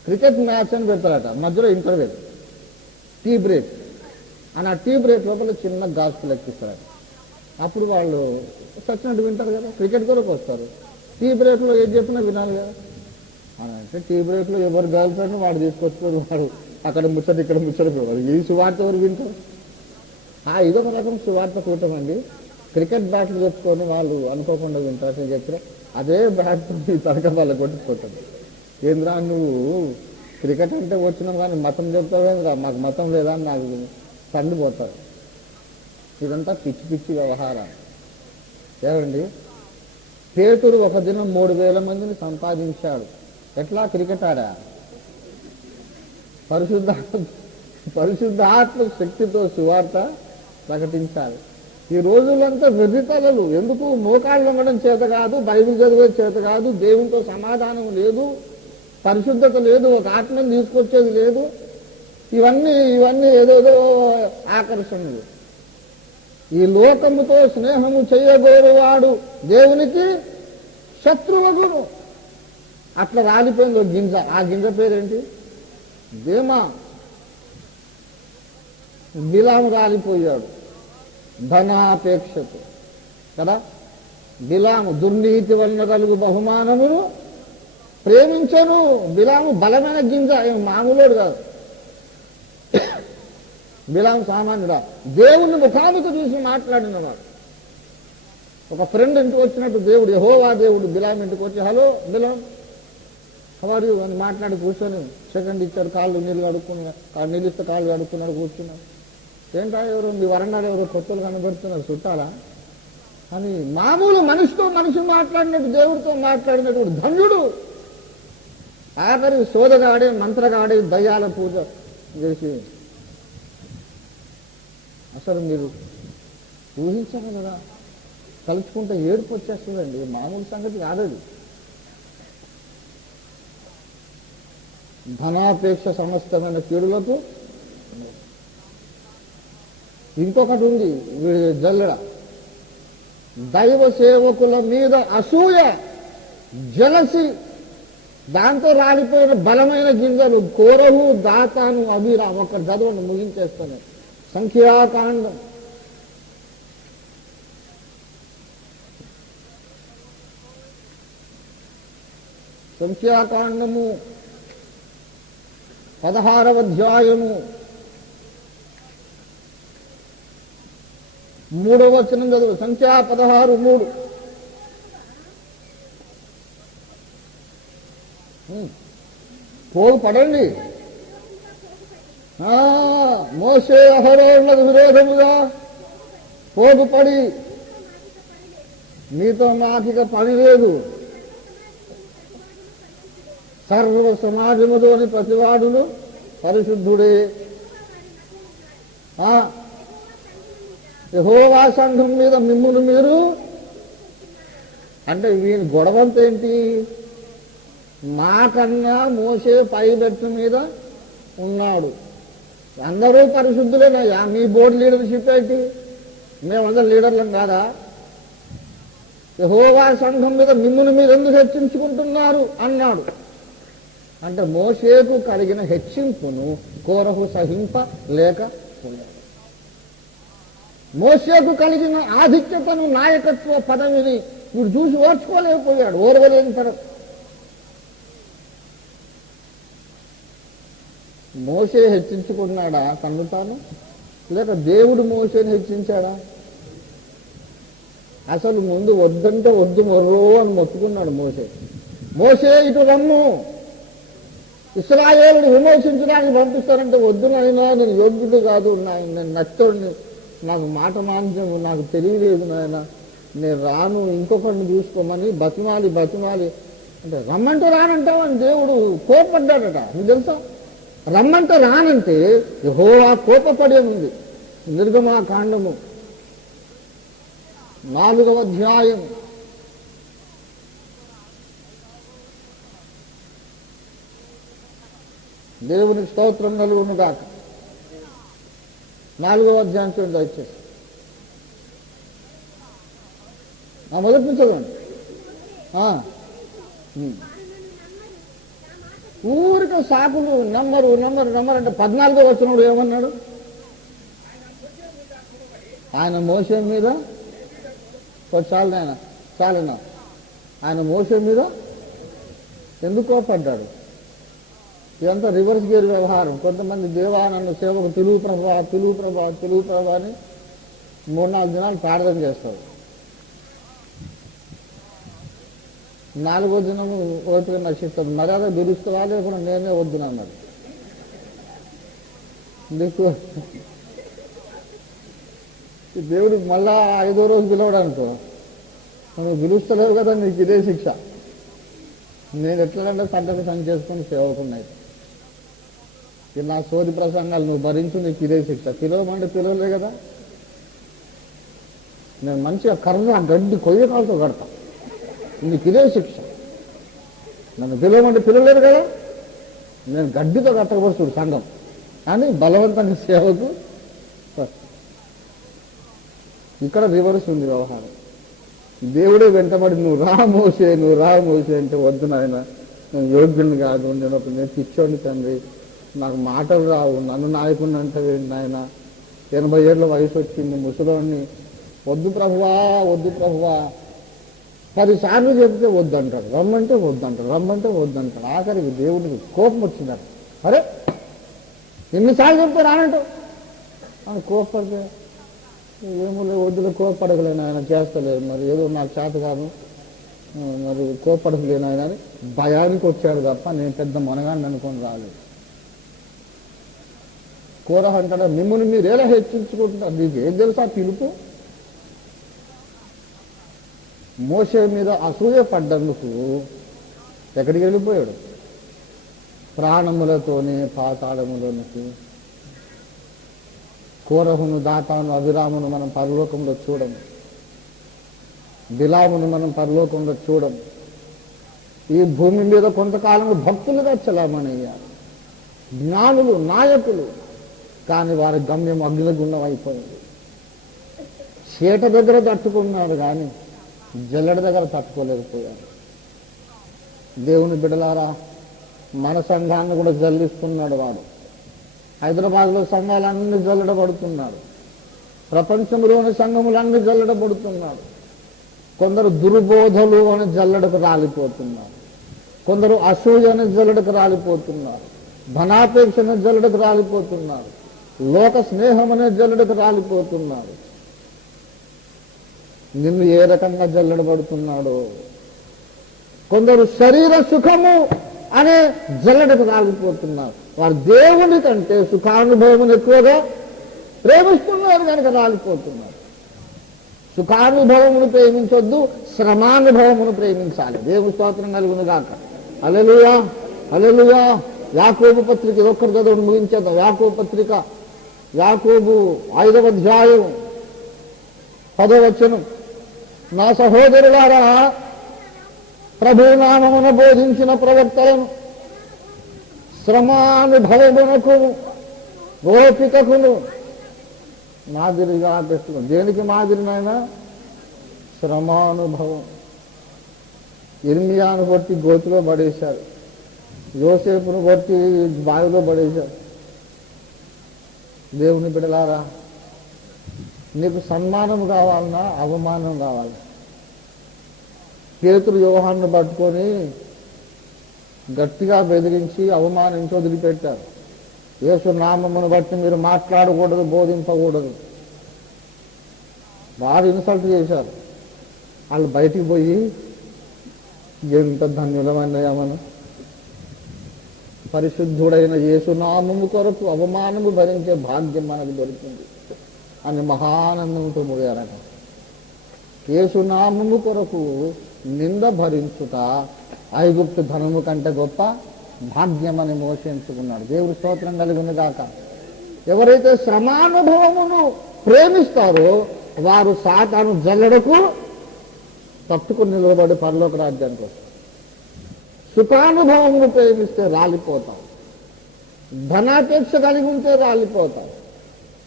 క్రికెట్ మ్యాచ్ అని పెడతారట, మధ్యలో ఇంటర్వెల్, టీ బ్రేక్ అని. ఆ టీ బ్రేక్ లోపల చిన్న గాస్పుల్ ఎక్కిస్తారట. అప్పుడు వాళ్ళు సచ్చినట్టు వింటారు కదా, క్రికెట్ కొరకు వస్తారు. టీ బ్రేక్లో ఏం చెప్పినా వినాలి కదా అని అంటే, టీ బ్రేక్లో ఎవరు గర్ల్ ఫ్రెండ్ వాడు తీసుకొచ్చుకోరు, వాడు అక్కడ ముచ్చట ఇక్కడ ముచ్చట పోవాలి. ఈ సువార్త ఎవరు వింటారు? ఇదొక రకం సువార్త కూటమండి. క్రికెట్ బ్యాట్లు చెప్పుకొని వాళ్ళు అనుకోకుండా వింటారని చెప్పిన అదే బ్యాట్తో ఈ తనక వాళ్ళ కొట్టుకుపోతుంది. ఏంద్రా నువ్వు క్రికెట్ అంటే వచ్చినాం కానీ మతం చెప్తావేంద్రా, మాకు మతం లేదా అని నాకు పండిపోతారు. ఇదంతా పిచ్చి పిచ్చి వ్యవహారం. ఏమండి, పేతురు ఒక దినం 3000 మందిని సంపాదించాడు. ఎట్లా? క్రికెట్ ఆడా. పరిశుద్ధాత్మ శక్తితో సువార్త ప్రకటించాలి. ఈ రోజులంతా వెర్రితలలు. ఎందుకు? మోకాళ్ళు ఉండడం చేత కాదు, బైబిల్ చదివే చేత కాదు, దేవునితో సమాధానం లేదు, పరిశుద్ధత లేదు, ఒక ఆత్మని తీసుకొచ్చేది లేదు. ఇవన్నీ ఏదోదో ఆకర్షణలు. ఈ లోకముతో స్నేహము చేయగోరువాడు దేవునికి శత్రువును. అట్లా రాలిపోయింది ఒక గింజ. ఆ గింజ పేరేంటి? దేమా. బిలాము రాలిపోయాడు ధనాపేక్షతో కదా. బిలాము దుర్నీతి వలన కలుగు బహుమానమును ప్రేమించను. బిలాము బలమైన గింజ, ఏం మామూలుడు కాదు. బిలాము సామాన్యుడా, దేవుని ముఖాముఖి చూసి మాట్లాడినవాడు. ఒక ఫ్రెండ్ ఇంటికి వచ్చినట్టు దేవుడు, యెహోవా దేవుడు బిలాము ఇంటికి వచ్చి, హలో బిలాం హవారు అని మాట్లాడి కూర్చొని సెకండ్ ఇచ్చాడు. కాళ్ళు నీళ్ళు కడుక్కున్నాడు, నీళ్ళు ఇస్తే కాళ్ళు కడుక్కున్నాడు, కూర్చున్నాడు. ఏంటా ఎవరు మీ వరండాలు ఎవరో కొత్తలు కనబడుతున్నారు, చుట్టాలా అని మామూలు మనిషితో మనిషి మాట్లాడినట్టు దేవుడితో మాట్లాడినటువంటి ధన్యుడు. ఆఖరి సోదగాడే, మంత్రగాడే, దయ్యాల పూజ చేసి, అసలు మీరు ఊహించగలరా? తలుచుకుంటే ఏడుపు వచ్చేస్తుందండి. మామూలు సంగతి కాదది. ధనాపేక్ష సమస్తమైన కీడులకు. ఇంకొకటి ఉంది జల్లెడ. దైవ సేవకుల మీద అసూయ, జలసి, దాంతో రాలిపోయిన బలమైన గింజలు. కోరహు, దాతాను, అభిరామ్. ఒక్క చదవండి, ముగించేస్తాను. సంఖ్యాకాండం సంఖ్యాకాండము 16వ అధ్యాయము 3వ వచనం చదువు. సంఖ్యా 16:3. పోగు పడండి. మోషే అహరోనులకు విరోధముగా పోగుపడి మీతో మాకిక పని లేదు, సర్వ సమాజములోని ప్రతివాడును పరిశుద్ధుడే. యెహోవా సంఘం మీద మిమ్మును మీరు అంటే వీని గొడవంతా ఏంటి? మాకన్నా మోసే పైబెట్టు మీద ఉన్నాడు. అందరూ పరిశుద్ధులేనయ్యా. మీ బోర్డు లీడర్షిప్ ఏంటి? మేమందరం లీడర్లం కాదా? యెహోవా సంఘం మీద మిమ్మును మీరు ఎందుకు హెచ్చించుకుంటున్నారు అన్నాడు. అంటే మోషేకు కలిగిన హెచ్చింపును కోరహు సహింప లేకపోయాడు. మోషేకు కలిగిన ఆధిక్యతను, నాయకత్వ పదవిని ఇప్పుడు చూసి ఓర్చుకోలేకపోయాడు. ఓర్వలేని తరం. మోషే హెచ్చించుకున్నాడా తన్ను తాను, లేక దేవుడు మోషేని హెచ్చించాడా? అసలు ముందు వద్దంటే వద్దు మొర్రో అని మొత్తుకున్నాడు మోషే. మోషే ఇటు రమ్ము, ఇశ్రాయేలుని విమోచించడానికి పంపిస్తారంటే వద్దు నాయనా, నేను యోగ్యుడు కాదు, నేను నచ్చోడిని, నాకు మాట మాంద్యం, నాకు తెలియలేదు నాయన, నేను రాను, ఇంకొకరిని చూసుకోమని బతిమాలి అంటే రమ్మంటే రానంటావని దేవుడు కోపడ్డాడట. నీకు తెలుసా? రమ్మంటే రానంటే యెహోవా కోపపడే ఉంది. నిర్గమాకాండము 4వ అధ్యాయం 4వ దేవునికి స్తోత్రం కలుగును గాక. 4వ అధ్యాయం చూడండి దయచేసి. మొదటి నుంచి చదవండి. ఊరికే సాకులు నమ్మరు అంటే 14వ వచనంలో ఏమన్నాడు? ఆయన మోషే మీద చాలనా ఆయన మోషే మీద ఎందుకు కోపడ్డాడు? ఇదంతా రివర్స్ గేర్ వ్యవహారం. కొంతమంది దేవా నన్ను సేవకు తెలుగు ప్రభా అని 3-4 దినాలు ప్రార్థన చేస్తారు. 4వ దినము ఓపిక నశిస్తుంది. మర్యాద పిలుస్తావా లేకుండా నేనే వద్దునన్నాడు. నీకు దేవుడు మళ్ళా 5వ రోజు పిలవడానుకో, నువ్వు పిలుస్తలేవు కదా, నీకు ఇదే శిక్ష. నేను ఎట్లంటే పంటకు సంచి చేసుకుని సేవకున్నాయి. ఇది నా సోది ప్రసంగాలు నువ్వు భరించు, నీకు ఇదే శిక్ష. పిలవమంటే పిలవలే కదా. నేను మంచిగా కర్ర గడ్డి కొయ్యకాలతో కడతా, నీకు ఇదే శిక్ష. నన్ను పిలవమంటే పిలవలేదు కదా, నేను గడ్డితో కట్టకపోతుడు సంఘం అని బలవంతంగా సేవకు. ఇక్కడ రివర్స్ ఉంది వ్యవహారం. దేవుడే వెంటబడి నువ్వు రా మోసే అంటే వద్దు నాయన, నేను యోగ్యుని కాదు, నేను పిచ్చోండి తండ్రి, నాకు మాటలు రావు, నన్ను నాయకుడిని అంటే నాయన, 80 ఏళ్ళ వయసు వచ్చింది, ముసలోని, వద్దు ప్రభువా 10 సార్లు చెప్తే వద్దంటాడు, రమ్మంటే వద్దంటాడు. ఆఖరికి దేవుడికి కోపం వచ్చిందట. అరే ఎన్నిసార్లు చెప్తే రానంటావు అని కోపడితే, ఏమో వద్దులే, కోపడగలేను ఆయన, చేస్తలేదు, మరి ఏదో నాకు చేత కాదు, మరి కోపడగలేను ఆయన అని భయానికి వచ్చాడు తప్ప నేను పెద్ద మనగాన్ని అనుకొని రాలేదు. కోరహ అంటాడా, మిమ్మల్ని మీరు ఎలా హెచ్చించుకుంటున్నారు, నీకు ఏం తెలుసా పిలుపు? మోషే మీద అసూయ పడ్డందుకు ఎక్కడికి వెళ్ళిపోయాడు? ప్రాణములతోనే పాతాళములోనికి. కోరహును, దాతాను, అభిరామును మనం పరలోకంలో చూడము, బిలామును మనం పరలోకంలో చూడము. ఈ భూమి మీద కొంతకాలం భక్తులుగా చలామణయ్యారు, జ్ఞానులు, నాయకులు, కానీ వారి గమ్యం అగ్నిగుండం అయిపోయింది. చీట దగ్గర తట్టుకున్నారు కానీ జల్లెడ దగ్గర తట్టుకోలేకపోయారు. దేవుని బిడ్డలారా, మన సంఘాన్ని కూడా జల్లిస్తున్నాడు వాడు. హైదరాబాద్లో సంఘాలన్నీ జల్లడబడుతున్నాడు, ప్రపంచంలోని సంఘములన్నీ జల్లడబడుతున్నాడు. కొందరు దుర్బోధలు అని జల్లడకు రాలిపోతున్నారు, కొందరు అసూయని జల్లడకు రాలిపోతున్నారు, ధనాపేక్షను జల్లడకు రాలిపోతున్నారు, లోక స్నేహం అనే జల్లడకు రాలిపోతున్నారు. నిన్ను ఏ రకంగా జల్లడబడుతున్నాడో. కొందరు శరీర సుఖము అనే జల్లడకు రాలిపోతున్నారు. వారు దేవుని కంటే సుఖానుభవం ఎక్కువగా ప్రేమిస్తున్నారు కనుక రాలిపోతున్నారు. సుఖానుభవమును ప్రేమించొద్దు, శ్రమానుభవమును ప్రేమించాలి. దేవుని స్తోత్రం కలుగును గాక. హల్లెలూయా, హల్లెలూయా. యాకోబు పత్రిక ఒక్కరి చదువును ముగించేద్దాం. యాకోబు పత్రిక, యాకోబు 5వ అధ్యాయం 10వ వచనం. నా సహోదరులారా, ప్రభునామమున బోధించిన ప్రవక్తలను శ్రమానుభవమునకు ఓపికకును మాదిరిగా పెట్టుకుని. దేనికి మాదిరినైనా? శ్రమానుభవం. ఇర్మియాను కొట్టి గోతిలో పడేశారు, యోసేపును కొట్టి బావిలో పడేశారు. దేవుని బిడ్డలారా, నీకు సన్మానం కావాలన్నా అవమానం కావాలి? పేతురు యోహాన్ని పట్టుకొని గట్టిగా బెదిరించి అవమానించి వదిలిపెట్టారు. యేసు నామమును బట్టి మీరు మాట్లాడకూడదు, బోధింపకూడదు. బాగా ఇన్సల్ట్ చేశారు. వాళ్ళు బయటికి పోయి ఎంత ధన్యులమన్నయ్యా మనం, పరిశుద్ధుడైన యేసు నామము కొరకు అవమానము భరించే భాగ్యం మనకు దొరికింది అని మహానందంతో పోయారట. యేసు నామము కొరకు నింద భరించుట ఐగుప్తు ధనము కంటే గొప్ప భాగ్యమని మోషించుకున్నాడు. దేవుడి స్తోత్రం కలిగిన గాక. ఎవరైతే శ్రమానుభవమును ప్రేమిస్తారో వారు సాతాను జల్లడకు తప్పుకుని నిలబడి పరలోక రాజ్యానికి వస్తారు. సుఖానుభవమును ప్రేమిస్తే రాలిపోతాం, ధనాపేక్ష కలిగి ఉంటే రాలిపోతాం.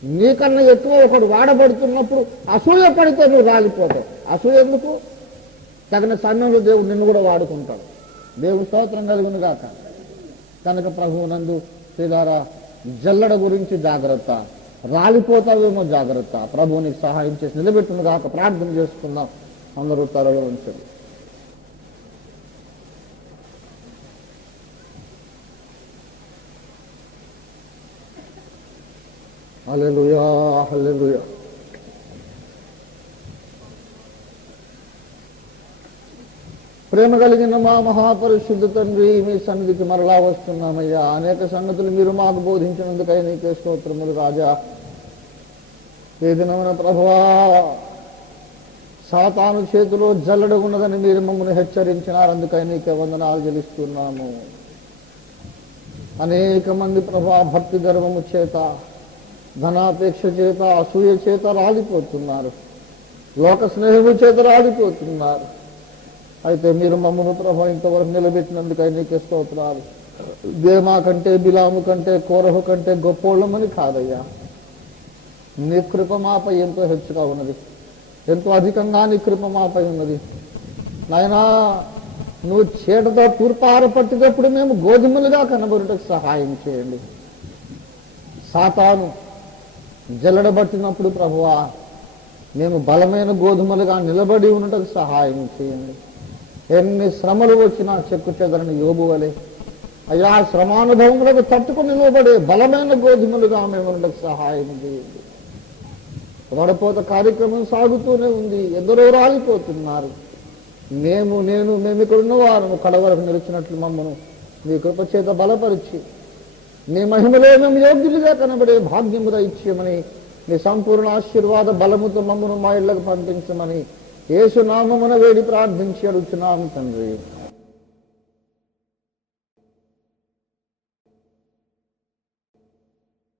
నీకన్నా ఎక్కువ ఒకడు వాడబడుతున్నప్పుడు అసూయ పడితే నువ్వు రాలిపోతావు. అసూయ ఎందుకు? తగిన సమయంలో దేవుడు నిన్ను కూడా వాడుకుంటాడు. దేవుడు స్తోత్రం కలుగును గాక. కనుక ప్రభువునందు శ్రీలారా, జల్లడ గురించి జాగ్రత్త, రాలిపోతావేమో జాగ్రత్త. ప్రభువు నీకు సహాయం చేసి నిలబెట్టును గాక. ప్రార్థన చేసుకుందాం. అందరూ తరలో ఉంచండి. హల్లెలూయా, హల్లెలూయా. ప్రేమ కలిగిన మా మహాపరిశుద్ధ తండ్రి, మీ సన్నిధికి మరలా వస్తున్నామయ్యా. అనేక సంగతులు మీరు మాకు బోధించినందుకై నీకే స్తోత్రములు రాజా. ఏ దినమున ప్రభువా, సాతాను చేతిలో జల్లడ ఉన్నదని మీరు మమ్మల్ని హెచ్చరించినారు. అందుకై నీకే వందనాలు చెల్లిస్తున్నాము. అనేక మంది ప్రభువా భక్తి గర్వము చేత, ధనాపేక్ష చేత, అసూయ చేత రాలిపోతున్నారు, లోక స్నేహము చేత రాలిపోతున్నారు. అయితే మీరు మమ్మల్ని ప్రభు ఇంతవరకు నిలబెట్టినందుకై నీకే స్తోత్రాలు. దేమా కంటే, బిలాము కంటే, కోరహు కంటే గొప్పోళ్ళమని కాదయ్యా. నీ కృప మాపై ఎంతో హెచ్చుగా ఉన్నది, ఎంతో అధికంగా నీ కృప మాపై ఉన్నది. నాయనా, నువ్వు చీటతో తూర్పార పట్టినప్పుడు మేము గోధుమలుగా కనబడుటకు సహాయం చేయండి. సాతాను జల్లడబట్టినప్పుడు ప్రభువా మేము బలమైన గోధుమలుగా నిలబడి ఉండటకు సహాయం చేయండి. ఎన్ని శ్రమలు వచ్చినా చెక్కు చెదరని యోబు వలె అయ్యా, శ్రమానుభవములకు తట్టుకుని నిలబడే బలమైన గోధుమలుగా మేము ఉండటకు సహాయం చేయండి. వడపోత కార్యక్రమం సాగుతూనే ఉంది, ఎందరో రాలిపోతున్నారు. మేము ఇక్కడ ఉన్నవారు కడవరకు నిలిచినట్లు మమ్మను మీ కృప చేత బలపరిచి నీ మహిమలో మేము యోగ్యులుగా కనబడే భాగ్యము దయచేయమని, నీ సంపూర్ణ ఆశీర్వాద బలముతో మమ్మను మా ఇళ్లకు పంపించమని యేసు నామమున వేడి ప్రార్థించి అడుగుతున్నాము తండ్రి.